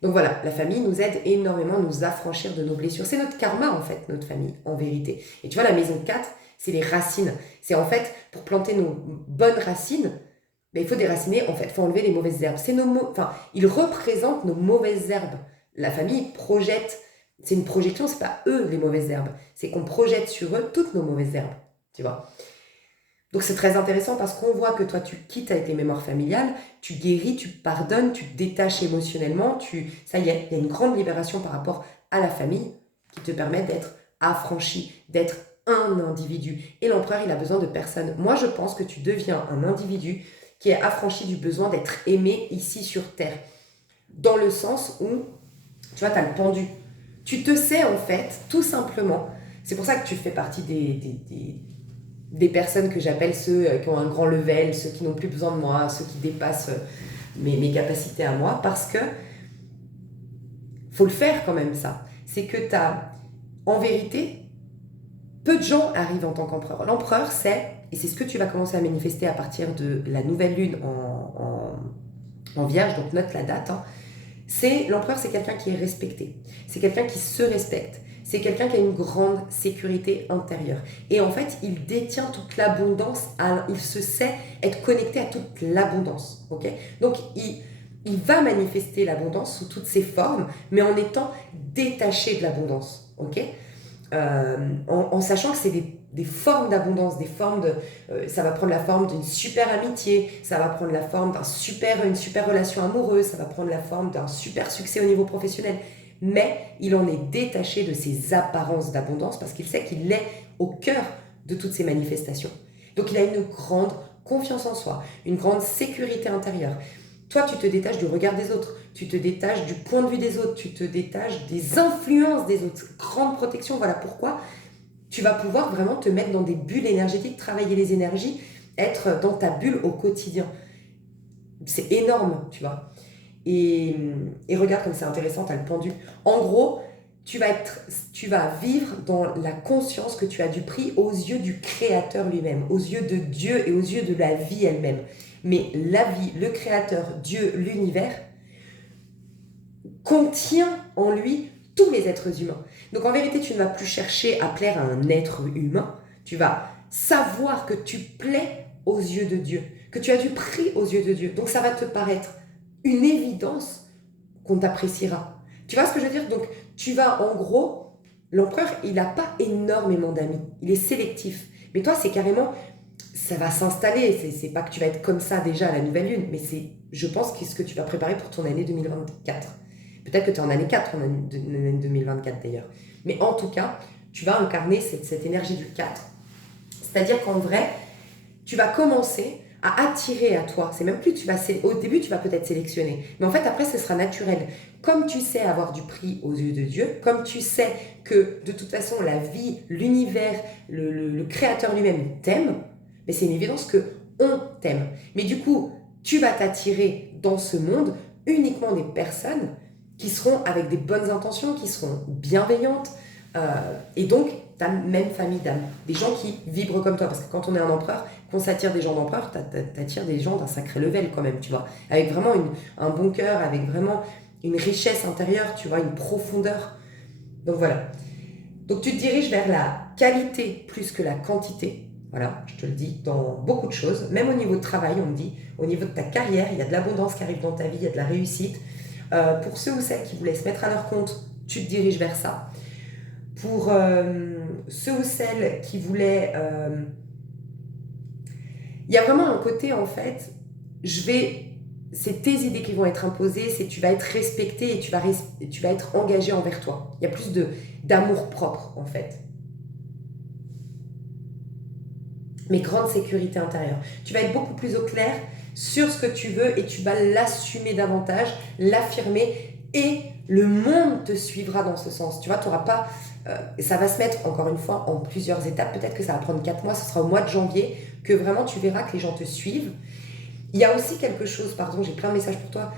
Donc voilà, la famille nous aide énormément à nous affranchir de nos blessures. C'est notre karma en fait, notre famille, en vérité. Et tu vois, la maison 4, c'est les racines. C'est en fait, pour planter nos bonnes racines, ben, il faut déraciner, en fait, il faut enlever les mauvaises herbes. Ils représentent nos mauvaises herbes. La famille projette, c'est une projection, c'est pas eux les mauvaises herbes, c'est qu'on projette sur eux toutes nos mauvaises herbes, tu vois. Donc c'est très intéressant parce qu'on voit que toi tu quittes avec les mémoires familiales, tu guéris, tu pardonnes, tu te détaches émotionnellement, ça y est, il y a une grande libération par rapport à la famille qui te permet d'être affranchi, d'être un individu. Et l'empereur, il a besoin de personne. Moi, je pense que tu deviens un individu qui est affranchi du besoin d'être aimé ici sur Terre. Dans le sens où, tu vois, tu as le pendu. Tu te sais en fait, tout simplement, c'est pour ça que tu fais partie des personnes que j'appelle ceux qui ont un grand level, ceux qui n'ont plus besoin de moi, ceux qui dépassent mes capacités à moi, parce que faut le faire quand même ça. C'est que tu as, en vérité, peu de gens arrivent en tant qu'empereur. L'empereur, et c'est ce que tu vas commencer à manifester à partir de la nouvelle lune en vierge, donc note la date, hein, l'empereur, c'est quelqu'un qui est respecté, c'est quelqu'un qui se respecte, c'est quelqu'un qui a une grande sécurité intérieure. Et en fait, il détient toute l'abondance, il se sait être connecté à toute l'abondance. Okay, donc, il va manifester l'abondance sous toutes ses formes, mais en étant détaché de l'abondance. Okay, en sachant que c'est des formes d'abondance, ça va prendre la forme d'une super amitié, ça va prendre la forme une super relation amoureuse, ça va prendre la forme d'un super succès au niveau professionnel. Mais il en est détaché de ces apparences d'abondance parce qu'il sait qu'il est au cœur de toutes ces manifestations. Donc il a une grande confiance en soi, une grande sécurité intérieure. Toi, tu te détaches du regard des autres, tu te détaches du point de vue des autres, tu te détaches des influences des autres. Grande protection, voilà pourquoi tu vas pouvoir vraiment te mettre dans des bulles énergétiques, travailler les énergies, être dans ta bulle au quotidien. C'est énorme, tu vois. Et regarde comme c'est intéressant, tu as le pendu. En gros, tu vas vivre dans la conscience que tu as du prix aux yeux du Créateur lui-même, aux yeux de Dieu et aux yeux de la vie elle-même. Mais la vie, le Créateur, Dieu, l'univers, contient en lui tous les êtres humains. Donc en vérité, tu ne vas plus chercher à plaire à un être humain, tu vas savoir que tu plais aux yeux de Dieu, que tu as du prix aux yeux de Dieu. Donc ça va te paraître une évidence qu'on t'appréciera. Tu vois ce que je veux dire? Donc tu vas en gros, l'empereur, il n'a pas énormément d'amis, il est sélectif. Mais toi, c'est carrément, ça va s'installer, c'est pas que tu vas être comme ça déjà à la nouvelle lune, mais c'est, je pense, ce que tu vas préparer pour ton année 2024. Peut-être que tu es en année 4, en année 2024 d'ailleurs. Mais en tout cas, tu vas incarner cette énergie du 4. C'est-à-dire qu'en vrai, tu vas commencer à attirer à toi. C'est même plus, au début, tu vas peut-être sélectionner. Mais en fait, après, ce sera naturel. Comme tu sais avoir du prix aux yeux de Dieu, comme tu sais que de toute façon, la vie, l'univers, le Créateur lui-même t'aime, mais c'est une évidence que on t'aime. Mais du coup, tu vas t'attirer dans ce monde uniquement des personnes qui seront avec des bonnes intentions, qui seront bienveillantes, et donc ta même famille d'âme, des gens qui vibrent comme toi, parce que quand on est un empereur, qu'on s'attire des gens d'empereur, t'attires des gens d'un sacré level quand même, tu vois, avec vraiment un bon cœur, avec vraiment une richesse intérieure, tu vois, une profondeur. Donc voilà. Donc tu te diriges vers la qualité plus que la quantité. Voilà, je te le dis, dans beaucoup de choses, même au niveau de travail, on me dit, au niveau de ta carrière, il y a de l'abondance qui arrive dans ta vie, il y a de la réussite. Pour ceux ou celles qui voulaient se mettre à leur compte, tu te diriges vers ça. Pour ceux ou celles qui voulaient... Il y a vraiment un côté, en fait, c'est tes idées qui vont être imposées, c'est tu vas être respecté et tu vas être engagé envers toi. Il y a plus d'amour propre, en fait. Mais grande sécurité intérieure. Tu vas être beaucoup plus au clair sur ce que tu veux et tu vas l'assumer davantage, l'affirmer et le monde te suivra dans ce sens. Tu vois, tu n'auras pas... ça va se mettre, encore une fois, en plusieurs étapes. Peut-être que ça va prendre 4 mois, ce sera au mois de janvier que vraiment tu verras que les gens te suivent. Il y a aussi quelque chose, pardon, j'ai plein de messages pour toi,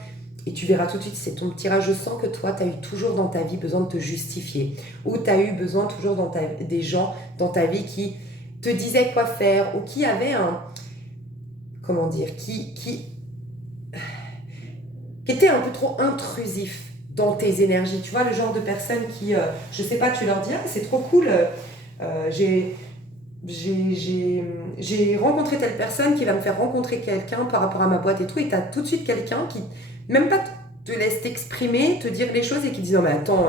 et tu verras tout de suite, c'est ton tirage. Je sens que toi, tu as eu toujours dans ta vie besoin de te justifier, ou tu as eu besoin toujours des gens dans ta vie qui te disaient quoi faire, ou qui avaient comment dire, qui était un peu trop intrusif dans tes énergies. Tu vois, le genre de personne qui, je sais pas, tu leur dis, ah, c'est trop cool, j'ai rencontré telle personne qui va me faire rencontrer quelqu'un par rapport à ma boîte et tout, et tu as tout de suite quelqu'un qui, même pas te laisse t'exprimer, te dire les choses et qui dit, non mais attends,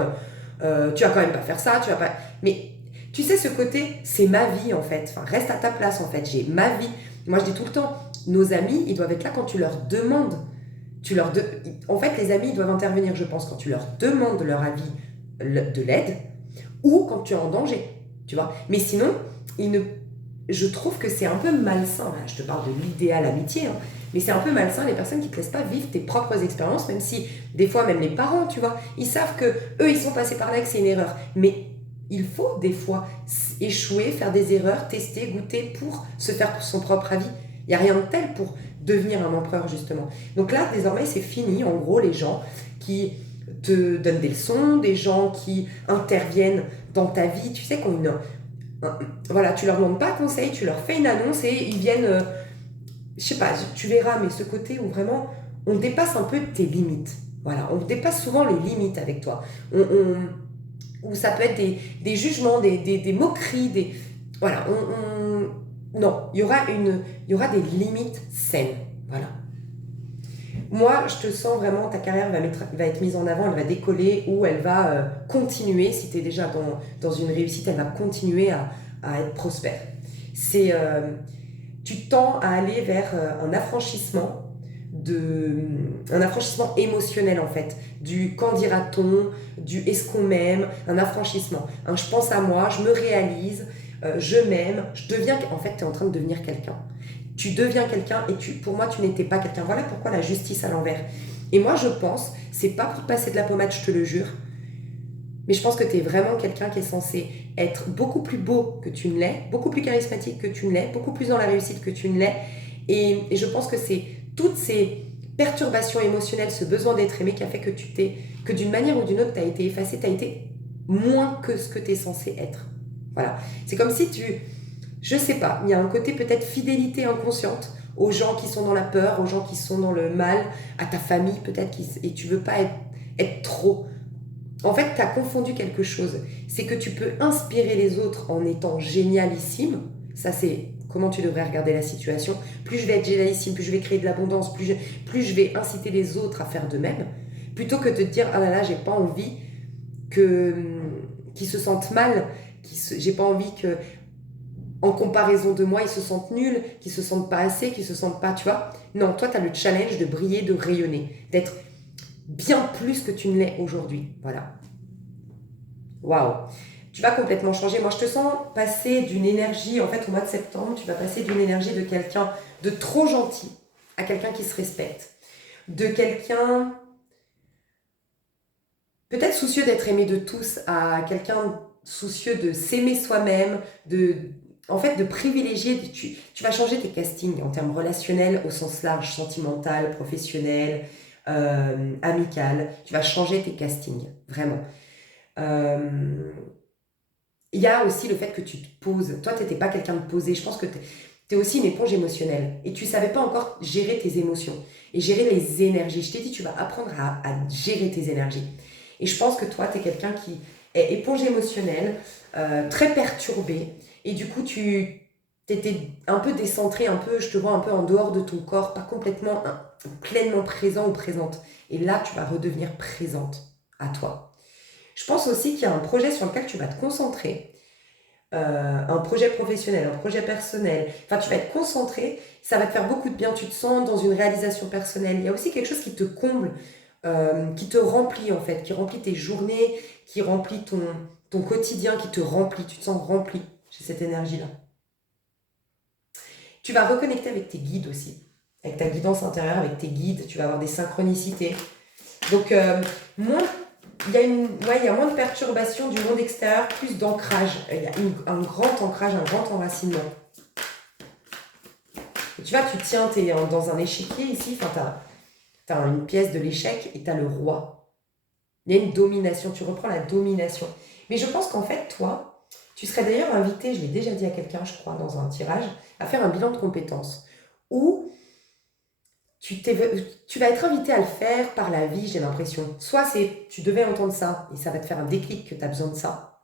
tu vas quand même pas faire ça, tu vas pas... Mais tu sais, ce côté, c'est ma vie en fait, enfin, reste à ta place en fait, j'ai ma vie. Moi je dis tout le temps, nos amis, ils doivent être là quand tu leur demandes. En fait, les amis, ils doivent intervenir, je pense, quand tu leur demandes de leur avis, de l'aide, ou quand tu es en danger, tu vois. Mais sinon, je trouve que c'est un peu malsain. Là, je te parle de l'idéal amitié, hein, mais c'est un peu malsain les personnes qui ne te laissent pas vivre tes propres expériences, même si, des fois, même les parents, tu vois, ils savent que eux, ils sont passés par là et que c'est une erreur. Mais il faut, des fois, échouer, faire des erreurs, tester, goûter pour se faire son propre avis. Il n'y a rien de tel pour devenir un empereur, justement. Donc là, désormais, c'est fini. En gros, les gens qui te donnent des leçons, des gens qui interviennent dans ta vie, tu sais, voilà, tu leur demandes pas conseil, tu leur fais une annonce et ils viennent, je sais pas, tu verras, mais ce côté où vraiment, on dépasse un peu tes limites. Voilà, on dépasse souvent les limites avec toi. Ou ça peut être des jugements, des moqueries, voilà, non, il y aura des limites saines, voilà. Moi, je te sens vraiment, ta carrière va être mise en avant, elle va décoller ou elle va continuer, si tu es déjà dans une réussite, elle va continuer à être prospère. Tu tends à aller vers un affranchissement émotionnel en fait, du quand dira-t-on, du est-ce qu'on m'aime, un affranchissement. Je pense à moi, je me réalise, je m'aime, en fait tu es en train de devenir quelqu'un. Tu deviens quelqu'un et pour moi, tu n'étais pas quelqu'un. Voilà pourquoi la justice à l'envers. Et moi, je pense, c'est pas pour te passer de la pommade, je te le jure, mais je pense que tu es vraiment quelqu'un qui est censé être beaucoup plus beau que tu ne l'es, beaucoup plus charismatique que tu ne l'es, beaucoup plus dans la réussite que tu ne l'es. Et je pense que c'est toutes ces perturbations émotionnelles, ce besoin d'être aimé qui a fait que d'une manière ou d'une autre, tu as été effacé, tu as été moins que ce que tu es censé être. Voilà. C'est comme si je sais pas, il y a un côté peut-être fidélité inconsciente aux gens qui sont dans la peur, aux gens qui sont dans le mal, à ta famille peut-être, et tu veux pas être trop. En fait, tu as confondu quelque chose. C'est que tu peux inspirer les autres en étant génialissime. Ça, c'est comment tu devrais regarder la situation. Plus je vais être génialissime, plus je vais créer de l'abondance, plus je vais inciter les autres à faire de même. Plutôt que de te dire, ah là là, j'ai pas envie qu'ils se sentent mal, j'ai pas envie que, en comparaison de moi, ils se sentent nuls, qu'ils se sentent pas assez, qu'ils se sentent pas, tu vois. Non, toi, tu as le challenge de briller, de rayonner, d'être bien plus que tu ne l'es aujourd'hui. Voilà. Waouh. Tu vas complètement changer. Moi, je te sens passer d'une énergie, en fait, au mois de septembre, tu vas passer d'une énergie de quelqu'un de trop gentil à quelqu'un qui se respecte. De quelqu'un peut-être soucieux d'être aimé de tous à quelqu'un soucieux de s'aimer soi-même, en fait, de privilégier. Tu vas changer tes castings en termes relationnels au sens large, sentimental, professionnel, amical. Tu vas changer tes castings, vraiment. Il y a aussi le fait que tu te poses. Toi, tu n'étais pas quelqu'un de posé. Je pense que tu es aussi une éponge émotionnelle. Et tu ne savais pas encore gérer tes émotions et gérer les énergies. Je t'ai dit, tu vas apprendre à gérer tes énergies. Et je pense que toi, tu es quelqu'un qui est éponge émotionnelle, très perturbé. Et du coup, tu étais un peu décentré, je te vois un peu en dehors de ton corps, pas complètement pleinement présent ou présente. Et là, tu vas redevenir présente à toi. Je pense aussi qu'il y a un projet sur lequel tu vas te concentrer, un projet professionnel, un projet personnel. Enfin, tu vas être concentré, ça va te faire beaucoup de bien. Tu te sens dans une réalisation personnelle. Il y a aussi quelque chose qui te comble, qui te remplit en fait, qui remplit tes journées, qui remplit ton quotidien, qui te remplit. Tu te sens rempli. J'ai cette énergie-là. Tu vas reconnecter avec tes guides aussi, avec ta guidance intérieure, avec tes guides. Tu vas avoir des synchronicités. Donc, il y a moins de perturbations du monde extérieur, plus d'ancrage. Il y a un grand ancrage, un grand enracinement. Et tu vois, tu tiens, tu es dans un échiquier ici, enfin, tu as une pièce de l'échec et tu as le roi. Il y a une domination, tu reprends la domination. Mais je pense qu'en fait, toi, tu serais d'ailleurs invité, je l'ai déjà dit à quelqu'un, je crois, dans un tirage, à faire un bilan de compétences. Où tu vas être invité à le faire par la vie, j'ai l'impression. Soit tu devais entendre ça et ça va te faire un déclic que tu as besoin de ça.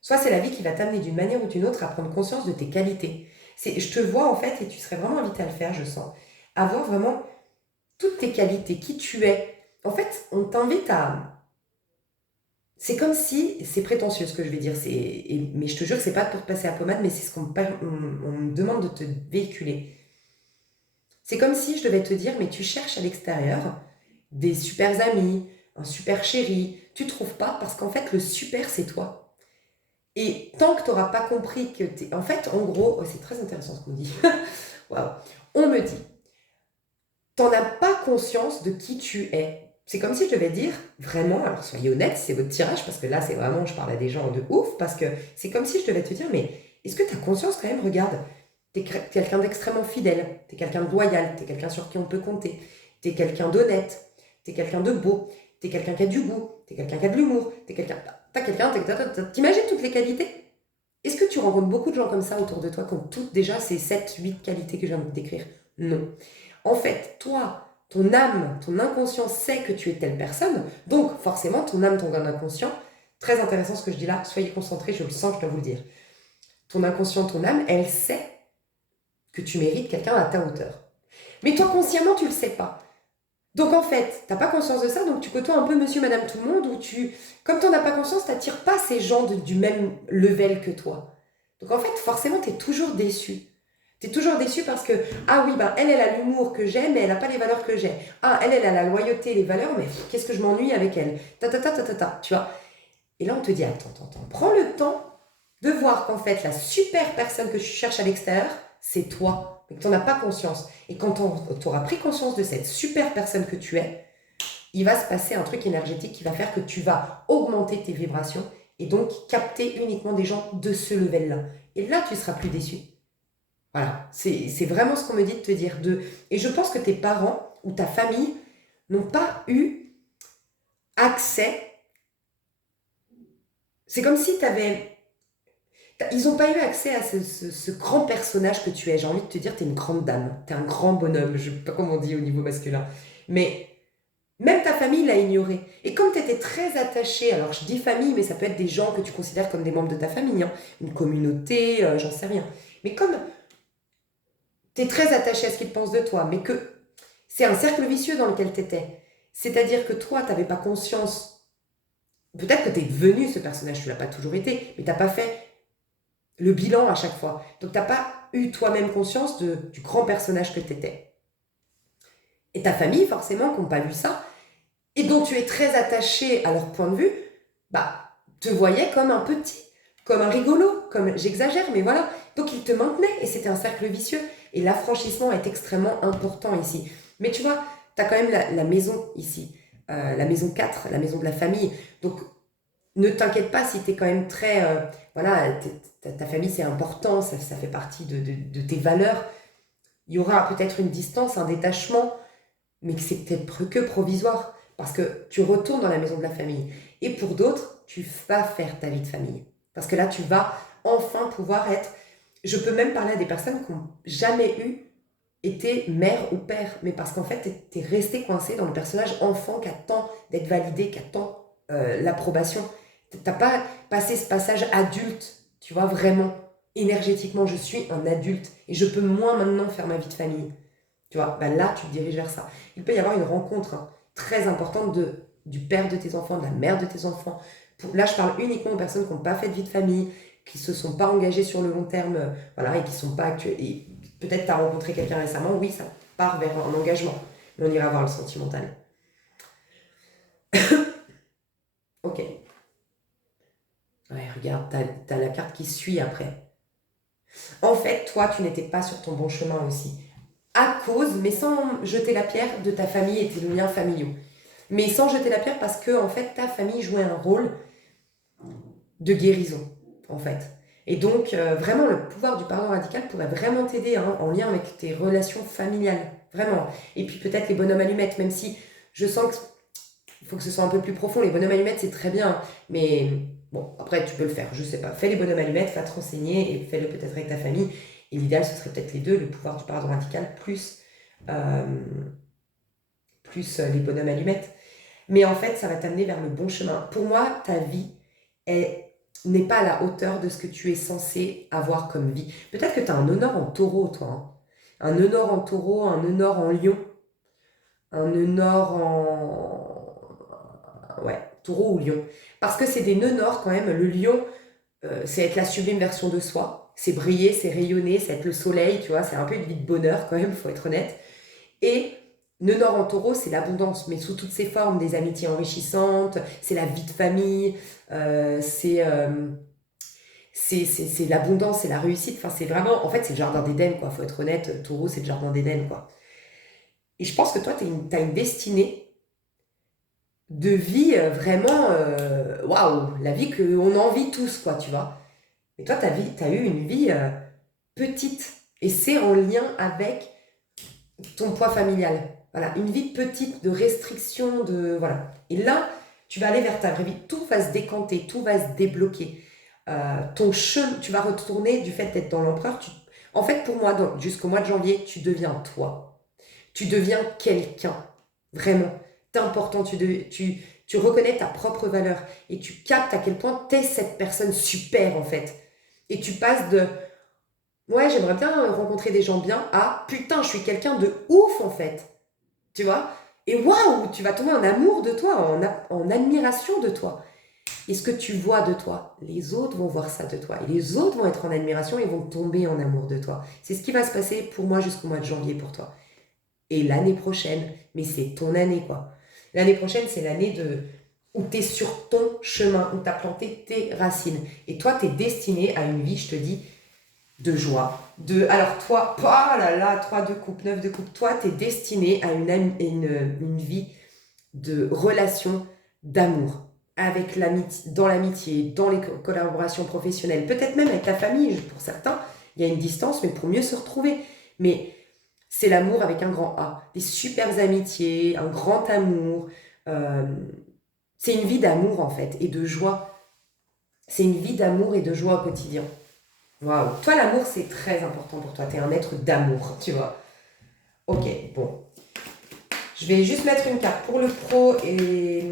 Soit c'est la vie qui va t'amener d'une manière ou d'une autre à prendre conscience de tes qualités. Je te vois en fait et tu serais vraiment invité à le faire, je sens. À voir vraiment toutes tes qualités, qui tu es. En fait, on t'invite à... C'est comme si, c'est prétentieux ce que je vais dire, mais je te jure que c'est pas pour te passer à pommade, mais c'est ce on me demande de te véhiculer. C'est comme si je devais te dire, mais tu cherches à l'extérieur des super amis, un super chéri. Tu ne trouves pas parce qu'en fait, le super, c'est toi. Et tant que tu n'auras pas compris que tu es... En fait, en gros, c'est très intéressant ce qu'on dit. Waouh. On me dit, tu n'en as pas conscience de qui tu es. C'est comme si je devais dire, vraiment, alors soyez honnête, c'est votre tirage, parce que là, c'est vraiment, je parle à des gens de ouf, parce que c'est comme si je devais te dire, mais est-ce que tu as conscience quand même, regarde, t'es quelqu'un d'extrêmement fidèle, t'es quelqu'un de loyal, t'es quelqu'un sur qui on peut compter, t'es quelqu'un d'honnête, t'es quelqu'un de beau, t'es quelqu'un qui a du goût, t'es quelqu'un qui a de l'humour, t'imagines toutes les qualités? Est-ce que tu rencontres beaucoup de gens comme ça autour de toi qui ont toutes déjà ces 7, 8 qualités que je viens de décrire? Non. En fait, toi, ton âme, ton inconscient sait que tu es telle personne, donc forcément ton âme, ton inconscient, très intéressant ce que je dis là, soyez concentrés, je le sens, je dois vous le dire. Ton inconscient, ton âme, elle sait que tu mérites quelqu'un à ta hauteur. Mais toi, consciemment, tu ne le sais pas. Donc en fait, tu n'as pas conscience de ça, donc tu côtoies un peu monsieur, madame, tout le monde, comme tu n'en as pas conscience, tu n'attires pas ces gens du même level que toi. Donc en fait, forcément, tu es toujours déçu. Tu es toujours déçu parce que, ah oui, elle a l'humour que j'ai, mais elle n'a pas les valeurs que j'ai. Ah, elle a la loyauté, les valeurs, mais qu'est-ce que je m'ennuie avec elle. Tu vois. Et là, on te dit, attends, prends le temps de voir qu'en fait, la super personne que tu cherches à l'extérieur, c'est toi, mais que tu n'en as pas conscience. Et quand tu auras pris conscience de cette super personne que tu es, il va se passer un truc énergétique qui va faire que tu vas augmenter tes vibrations et donc capter uniquement des gens de ce level-là. Et là, tu seras plus déçu. Voilà, c'est vraiment ce qu'on me dit de te dire. Et je pense que tes parents ou ta famille n'ont pas eu accès. C'est comme si tu avais... Ils n'ont pas eu accès à ce grand personnage que tu es. J'ai envie de te dire, tu es une grande dame. Tu es un grand bonhomme. Je ne sais pas comment on dit au niveau masculin. Mais même ta famille l'a ignoré. Et comme tu étais très attaché, alors je dis famille, mais ça peut être des gens que tu considères comme des membres de ta famille, hein, une communauté, j'en sais rien. Mais comme tu es très attaché à ce qu'ils pensent de toi, mais que c'est un cercle vicieux dans lequel tu étais. C'est-à-dire que toi, tu n'avais pas conscience. Peut-être que tu es devenu ce personnage, tu l'as pas toujours été, mais tu n'as pas fait le bilan à chaque fois. Donc tu n'as pas eu toi-même conscience du grand personnage que tu étais. Et ta famille, forcément, qui n'ont pas vu ça, et dont tu es très attaché à leur point de vue, bah, te voyaient comme un petit, comme un rigolo, comme j'exagère, mais voilà. Donc ils te maintenaient et c'était un cercle vicieux. Et l'affranchissement est extrêmement important ici. Mais tu vois, tu as quand même la maison ici, la maison 4, la maison de la famille. Donc ne t'inquiète pas si tu es quand même très... voilà, ta famille c'est important, ça fait partie de tes valeurs. Il y aura peut-être une distance, un détachement, mais que c'est peut-être que provisoire, parce que tu retournes dans la maison de la famille. Et pour d'autres, tu vas faire ta vie de famille. Parce que là, tu vas enfin pouvoir être... Je peux même parler à des personnes qui n'ont jamais été mère ou père, mais parce qu'en fait, tu es resté coincé dans le personnage enfant qui attend d'être validé, qui attend l'approbation. Tu n'as pas passé ce passage adulte, tu vois, vraiment, énergétiquement, je suis un adulte et je peux moins maintenant faire ma vie de famille. Tu vois, ben là, tu te diriges vers ça. Il peut y avoir une rencontre très importante du père de tes enfants, de la mère de tes enfants. Là, je parle uniquement aux personnes qui n'ont pas fait de vie de famille, qui ne se sont pas engagées sur le long terme, voilà, et qui ne sont pas actuelles. Et peut-être tu as rencontré quelqu'un récemment, oui, ça part vers un engagement. Mais on ira voir le sentimental. Ok. Ouais, regarde, t'as la carte qui suit après. En fait, toi, tu n'étais pas sur ton bon chemin aussi. À cause, mais sans jeter la pierre, de ta famille et tes liens familiaux. Mais sans jeter la pierre parce que, en fait, ta famille jouait un rôle de guérison, en fait. Et donc, vraiment, le pouvoir du pardon radical pourrait vraiment t'aider hein, en lien avec tes relations familiales. Vraiment. Et puis peut-être les bonhommes allumettes, même si je sens qu'il faut que ce soit un peu plus profond. Les bonhommes allumettes, c'est très bien. Mais bon, après, tu peux le faire. Je sais pas. Fais les bonhommes allumettes, va te renseigner et fais-le peut-être avec ta famille. Et l'idéal, ce serait peut-être les deux, le pouvoir du pardon radical euh, plus les bonhommes allumettes. Mais en fait, ça va t'amener vers le bon chemin. Pour moi, ta vie n'est pas à la hauteur de ce que tu es censé avoir comme vie. Peut-être que tu as un nœud nord en taureau, toi. Hein. Un nœud nord en taureau, un nœud nord en lion, un nœud nord en... Ouais, taureau ou lion. Parce que c'est des nœuds nord quand même. Le lion, c'est être la sublime version de soi. C'est briller, c'est rayonner, c'est être le soleil, tu vois. C'est un peu une vie de bonheur quand même, il faut être honnête. Et nœud nord en taureau, c'est l'abondance, mais sous toutes ses formes, des amitiés enrichissantes, c'est la vie de famille, c'est l'abondance, c'est la réussite. Enfin, c'est vraiment, en fait, c'est le jardin d'Éden, quoi. Faut être honnête, taureau, c'est le jardin d'Éden, quoi. Et je pense que toi, t'as une destinée de vie vraiment, waouh, la vie qu'on envie tous, quoi, tu vois. Mais toi, t'as eu une vie petite, et c'est en lien avec ton poids familial. Voilà, une vie petite, de restriction, de... Voilà. Et là, tu vas aller vers ta vraie vie. Tout va se décanter, tout va se débloquer. Ton chemin, tu vas retourner du fait d'être dans l'empereur. En fait, pour moi, jusqu'au mois de janvier, tu deviens toi. Tu deviens quelqu'un. Vraiment. C'est important. Tu reconnais ta propre valeur. Et tu captes à quel point tu es cette personne super, en fait. Et tu passes de ouais, j'aimerais bien rencontrer des gens bien à putain, je suis quelqu'un de ouf en fait. Tu vois? Et waouh, tu vas tomber en amour de toi, en admiration de toi. Et ce que tu vois de toi, les autres vont voir ça de toi. Et les autres vont être en admiration et vont tomber en amour de toi. C'est ce qui va se passer pour moi jusqu'au mois de janvier pour toi. Et l'année prochaine, mais c'est ton année quoi. L'année prochaine, c'est l'année où tu es sur ton chemin, où tu as planté tes racines. Et toi, tu es destiné à une vie, je te dis, de joie, alors toi, oh là là, 3 de coupe, 9 de coupe, toi, t'es destiné à une vie de relation, d'amour, avec l'amitié, dans les collaborations professionnelles, peut-être même avec ta famille, pour certains, il y a une distance, mais pour mieux se retrouver. Mais c'est l'amour avec un grand A, des super amitiés, un grand amour. euh, c'est une vie d'amour en fait, et de joie. C'est une vie d'amour et de joie au quotidien. Waouh. Toi, l'amour, c'est très important pour toi. Tu es un être d'amour, tu vois. Ok, bon. Je vais juste mettre une carte pour le pro et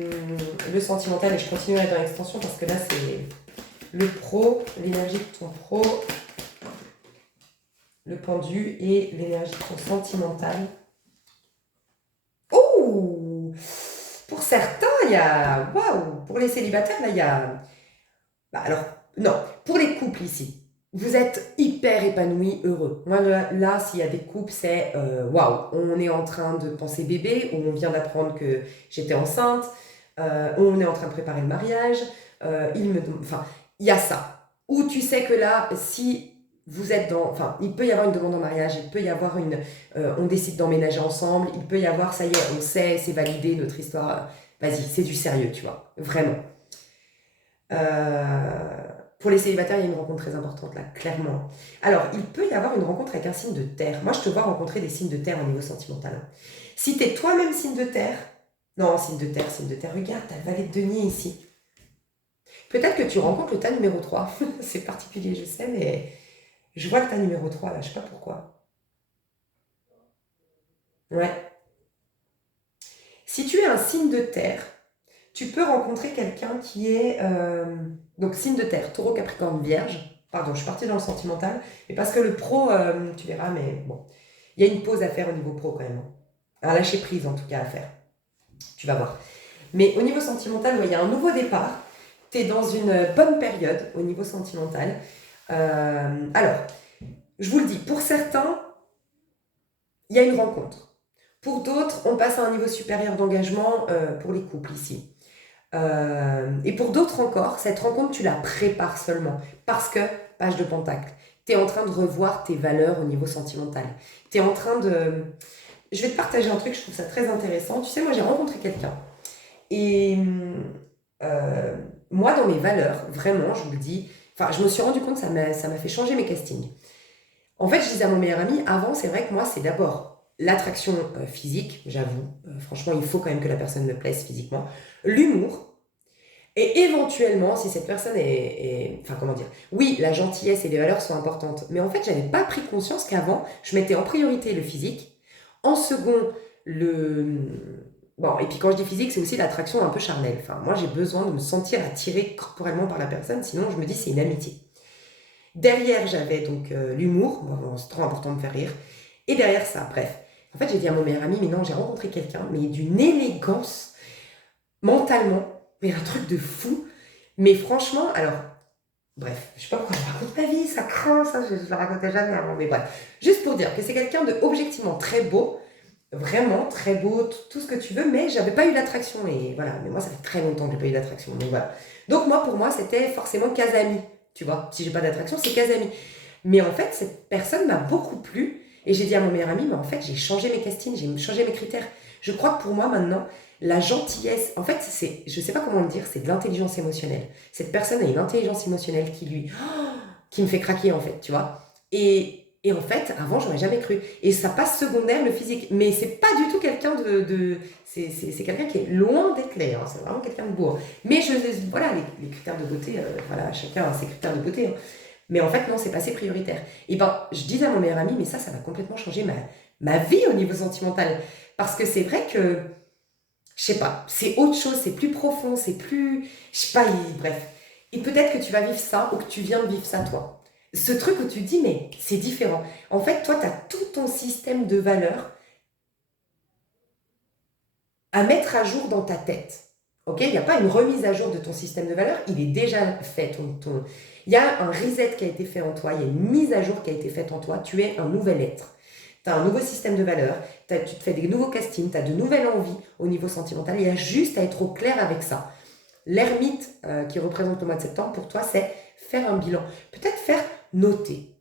le sentimental et je continuerai dans l'extension parce que là, c'est le pro, l'énergie de ton pro, le pendu et l'énergie de ton sentimental. Ouh! Pour certains, il y a... Waouh! Pour les célibataires, là, il y a... Bah alors, non. Pour les couples ici, vous êtes hyper épanouis, heureux. Moi, là, s'il y a des couples, c'est waouh, on est en train de penser bébé, ou on vient d'apprendre que j'étais enceinte, on est en train de préparer le mariage, enfin, il y a ça. Ou tu sais que là, si vous êtes dans, enfin, il peut y avoir une demande en mariage, il peut y avoir on décide d'emménager ensemble, il peut y avoir, ça y est, on sait, c'est validé, notre histoire, vas-y, c'est du sérieux, tu vois, vraiment. Pour les célibataires, il y a une rencontre très importante là, clairement. Alors, il peut y avoir une rencontre avec un signe de terre. Moi, je te vois rencontrer des signes de terre au niveau sentimental. Si tu es toi-même signe de terre, non, signe de terre, regarde, t'as le valet de denier ici. Peut-être que tu rencontres le tas numéro 3. C'est particulier, je sais, mais je vois le tas numéro 3 là, je sais pas pourquoi. Ouais. Si tu es un signe de terre, tu peux rencontrer quelqu'un qui est donc signe de terre, taureau, capricorne, vierge. Pardon, je suis partie dans le sentimental, mais parce que le pro, tu verras, mais bon, il y a une pause à faire au niveau pro quand même. Un lâcher prise en tout cas à faire. Tu vas voir. Mais au niveau sentimental, ouais, il y a un nouveau départ. Tu es dans une bonne période au niveau sentimental. Alors, je vous le dis, pour certains, il y a une rencontre. Pour d'autres, on passe à un niveau supérieur d'engagement pour les couples ici. Et pour d'autres encore, cette rencontre, tu la prépares seulement. Parce que, page de pentacle, tu es en train de revoir tes valeurs au niveau sentimental. Tu es en train de... Je vais te partager un truc, je trouve ça très intéressant. Tu sais, moi, j'ai rencontré quelqu'un. Et euh, moi, dans mes valeurs, vraiment, je vous le dis, enfin, je me suis rendu compte, ça m'a fait changer mes castings. En fait, je disais à mon meilleur ami, avant, c'est vrai que moi, c'est d'abord l'attraction physique, j'avoue. Franchement, il faut quand même que la personne me plaise physiquement. L'humour, et éventuellement, si cette personne enfin comment dire, oui, la gentillesse et les valeurs sont importantes, mais en fait, j'avais pas pris conscience qu'avant, je mettais en priorité le physique, en second, le... Bon, et puis quand je dis physique, c'est aussi l'attraction un peu charnelle. Enfin, moi, j'ai besoin de me sentir attirée corporellement par la personne, sinon je me dis c'est une amitié. Derrière, j'avais donc l'humour, bon, c'est trop important de me faire rire, et derrière ça, bref. En fait, j'ai dit à mon meilleur ami, mais non, j'ai rencontré quelqu'un, mais d'une élégance mentalement, mais un truc de fou. Mais franchement, alors, bref, je sais pas pourquoi je raconte ma vie, ça craint, ça, je la racontais jamais avant, mais bref. Juste pour dire que c'est quelqu'un de objectivement très beau, vraiment très beau, tout ce que tu veux, mais j'avais pas eu l'attraction, et voilà, mais moi ça fait très longtemps que j'ai pas eu d'attraction, donc voilà. Donc moi, pour moi, c'était forcément Casami, tu vois, si j'ai pas d'attraction, c'est Casami. Mais en fait, cette personne m'a beaucoup plu, et j'ai dit à mon meilleur ami, mais en fait, j'ai changé mes castings, j'ai changé mes critères. Je crois que pour moi, maintenant, la gentillesse, en fait, c'est, je sais pas comment le dire, c'est de l'intelligence émotionnelle. Cette personne a une intelligence émotionnelle qui me fait craquer, en fait, tu vois. Et en fait, avant, j'aurais jamais cru. Et ça passe secondaire, le physique. Mais c'est pas du tout quelqu'un c'est quelqu'un qui est loin d'être laid, hein. C'est vraiment quelqu'un de beau, hein. Mais voilà, les critères de beauté, voilà, chacun a ses critères de beauté, hein. Mais en fait, non, c'est pas assez prioritaire. Et ben, je disais à mon meilleur ami, mais ça va complètement changer ma vie au niveau sentimental. Parce que c'est vrai que, je sais pas, c'est autre chose, c'est plus profond, c'est plus, je sais pas, bref. Et peut-être que tu vas vivre ça ou que tu viens de vivre ça toi. Ce truc où tu te dis, mais c'est différent. En fait, toi, tu as tout ton système de valeurs à mettre à jour dans ta tête. Ok, il n'y a pas une remise à jour de ton système de valeurs, il est déjà fait. Il y a un reset qui a été fait en toi, il y a une mise à jour qui a été faite en toi, tu es un nouvel être. Tu as un nouveau système de valeurs, tu te fais des nouveaux castings, tu as de nouvelles envies au niveau sentimental, il y a juste à être au clair avec ça. L'ermite qui représente le mois de septembre, pour toi, c'est faire un bilan. Peut-être faire noter.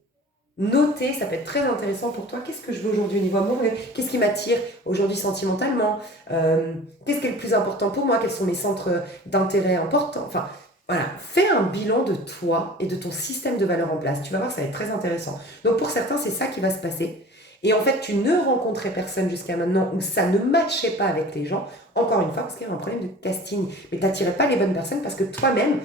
noter, ça peut être très intéressant pour toi. Qu'est-ce que je veux aujourd'hui au niveau amoureux? Qu'est-ce qui m'attire aujourd'hui sentimentalement? Qu'est-ce qui est le plus important pour moi? Quels sont mes centres d'intérêt importants? Enfin, voilà, fais un bilan de toi et de ton système de valeurs en place. Tu vas voir, ça va être très intéressant. Donc pour certains, c'est ça qui va se passer. Et en fait, tu ne rencontrais personne jusqu'à maintenant où ça ne matchait pas avec les gens. Encore une fois, parce qu'il y a un problème de casting. Mais tu n'attirais pas les bonnes personnes parce que toi-même,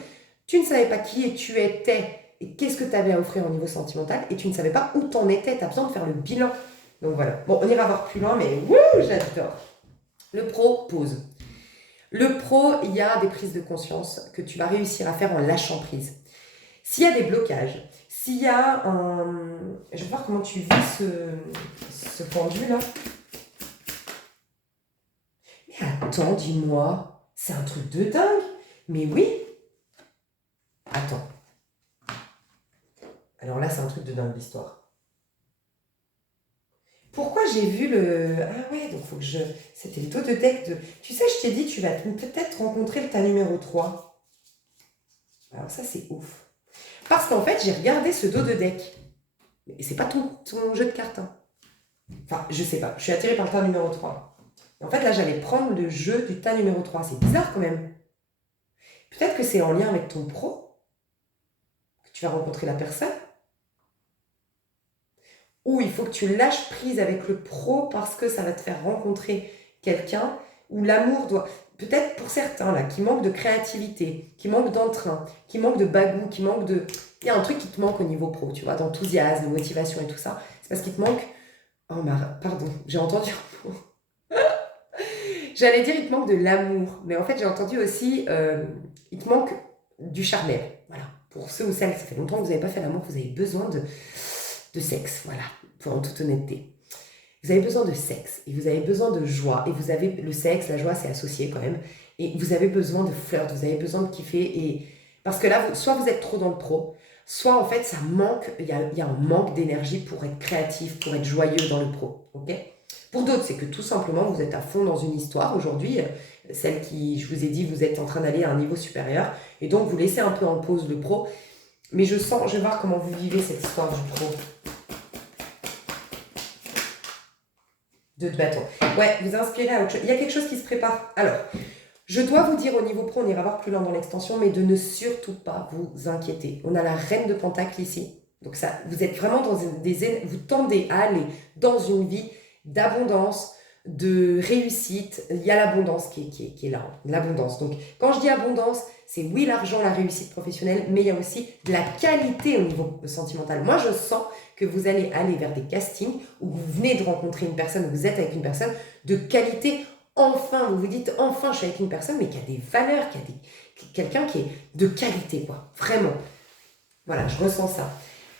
tu ne savais pas qui tu étais et qu'est-ce que tu avais à offrir au niveau sentimental et tu ne savais pas où tu en étais. Tu as besoin de faire le bilan. Donc voilà. Bon, on ira voir plus loin, mais wouh, j'adore. Le pro, pause. Le pro, il y a des prises de conscience que tu vas réussir à faire en lâchant prise. S'il y a des blocages, s'il y a un... Je vais voir comment tu vis ce pendu-là. Mais attends, dis-moi, c'est un truc de dingue. Mais oui. Attends. Alors là, c'est un truc de dingue l'histoire. Pourquoi j'ai vu le... Ah ouais, donc faut que je... C'était le dos de deck de... Tu sais, je t'ai dit, tu vas peut-être rencontrer le tas numéro 3. Alors ça, c'est ouf. Parce qu'en fait, j'ai regardé ce dos de deck. Et c'est pas ton jeu de cartes. Hein. Enfin, je sais pas. Je suis attirée par le tas numéro 3. Et en fait, là, j'allais prendre le jeu du tas numéro 3. C'est bizarre quand même. Peut-être que c'est en lien avec ton pro, que tu vas rencontrer la personne. Ou il faut que tu lâches prise avec le pro parce que ça va te faire rencontrer quelqu'un où l'amour doit... Peut-être pour certains, là, qui manquent de créativité, qui manquent d'entrain, qui manquent de bagou, qui manquent de... Il y a un truc qui te manque au niveau pro, tu vois, d'enthousiasme, de motivation et tout ça. C'est parce qu'il te manque... Oh, pardon, j'ai entendu un mot. J'allais dire, il te manque de l'amour. Mais en fait, j'ai entendu aussi, il te manque du charnel. Voilà. Pour ceux ou celles, ça fait longtemps que vous n'avez pas fait l'amour, vous avez besoin de sexe. Voilà, pour en toute honnêteté. Vous avez besoin de sexe et vous avez besoin de joie. Et vous avez le sexe, la joie, c'est associé quand même. Et vous avez besoin de flirt, vous avez besoin de kiffer. Et... Parce que là, soit vous êtes trop dans le pro, soit en fait, ça manque, il y a un manque d'énergie pour être créatif, pour être joyeux dans le pro. Ok ? Pour d'autres, c'est que tout simplement, vous êtes à fond dans une histoire aujourd'hui, celle qui, je vous ai dit, vous êtes en train d'aller à un niveau supérieur. Et donc, vous laissez un peu en pause le pro. Mais je vais voir comment vous vivez cette histoire du pro. De bâton. Ouais, vous inspirez à autre chose. Il y a quelque chose qui se prépare. Alors, je dois vous dire au niveau pro, on ira voir plus loin dans l'extension, mais de ne surtout pas vous inquiéter. On a la reine de Pentacle ici. Donc ça, vous êtes vraiment dans vous tendez à aller dans une vie d'abondance, de réussite. Il y a l'abondance qui est là, l'abondance. Donc quand je dis abondance, c'est oui l'argent, la réussite professionnelle, mais il y a aussi de la qualité au niveau sentimental. Moi, je sens que vous allez aller vers des castings où vous venez de rencontrer une personne, où vous êtes avec une personne de qualité. Enfin, vous vous dites, enfin, je suis avec une personne, mais qui a des valeurs, quelqu'un qui est de qualité, quoi. Vraiment. Voilà, je ressens ça.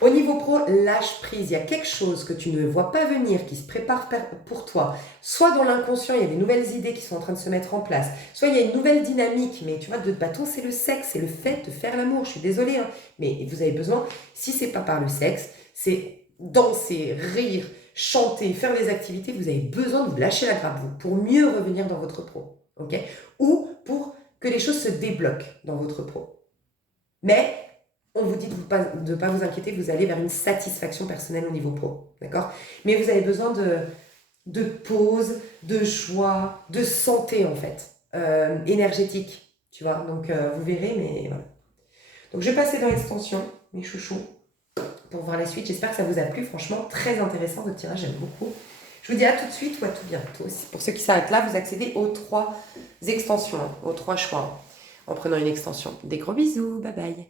Au niveau pro, lâche prise. Il y a quelque chose que tu ne vois pas venir, qui se prépare pour toi. Soit dans l'inconscient, il y a des nouvelles idées qui sont en train de se mettre en place. Soit il y a une nouvelle dynamique. Mais tu vois, de bâton, c'est le sexe, c'est le fait de faire l'amour. Je suis désolée, hein, mais vous avez besoin, si c'est pas par le sexe, c'est danser, rire, chanter, faire des activités. Vous avez besoin de vous lâcher la grappe, vous, pour mieux revenir dans votre pro. Ok ? Ou pour que les choses se débloquent dans votre pro. Mais on vous dit de ne pas vous inquiéter, vous allez vers une satisfaction personnelle au niveau pro, d'accord ? Mais vous avez besoin de pause, de joie, de santé en fait, énergétique, tu vois ? Donc vous verrez, mais voilà. Donc je vais passer dans l'extension, mes chouchous, pour voir la suite. J'espère que ça vous a plu, franchement, très intéressant votre tirage, j'aime beaucoup. Je vous dis à tout de suite ou à tout bientôt. Pour ceux qui s'arrêtent là, vous accédez aux 3 extensions, aux 3 choix, en prenant une extension. Des gros bisous, bye bye.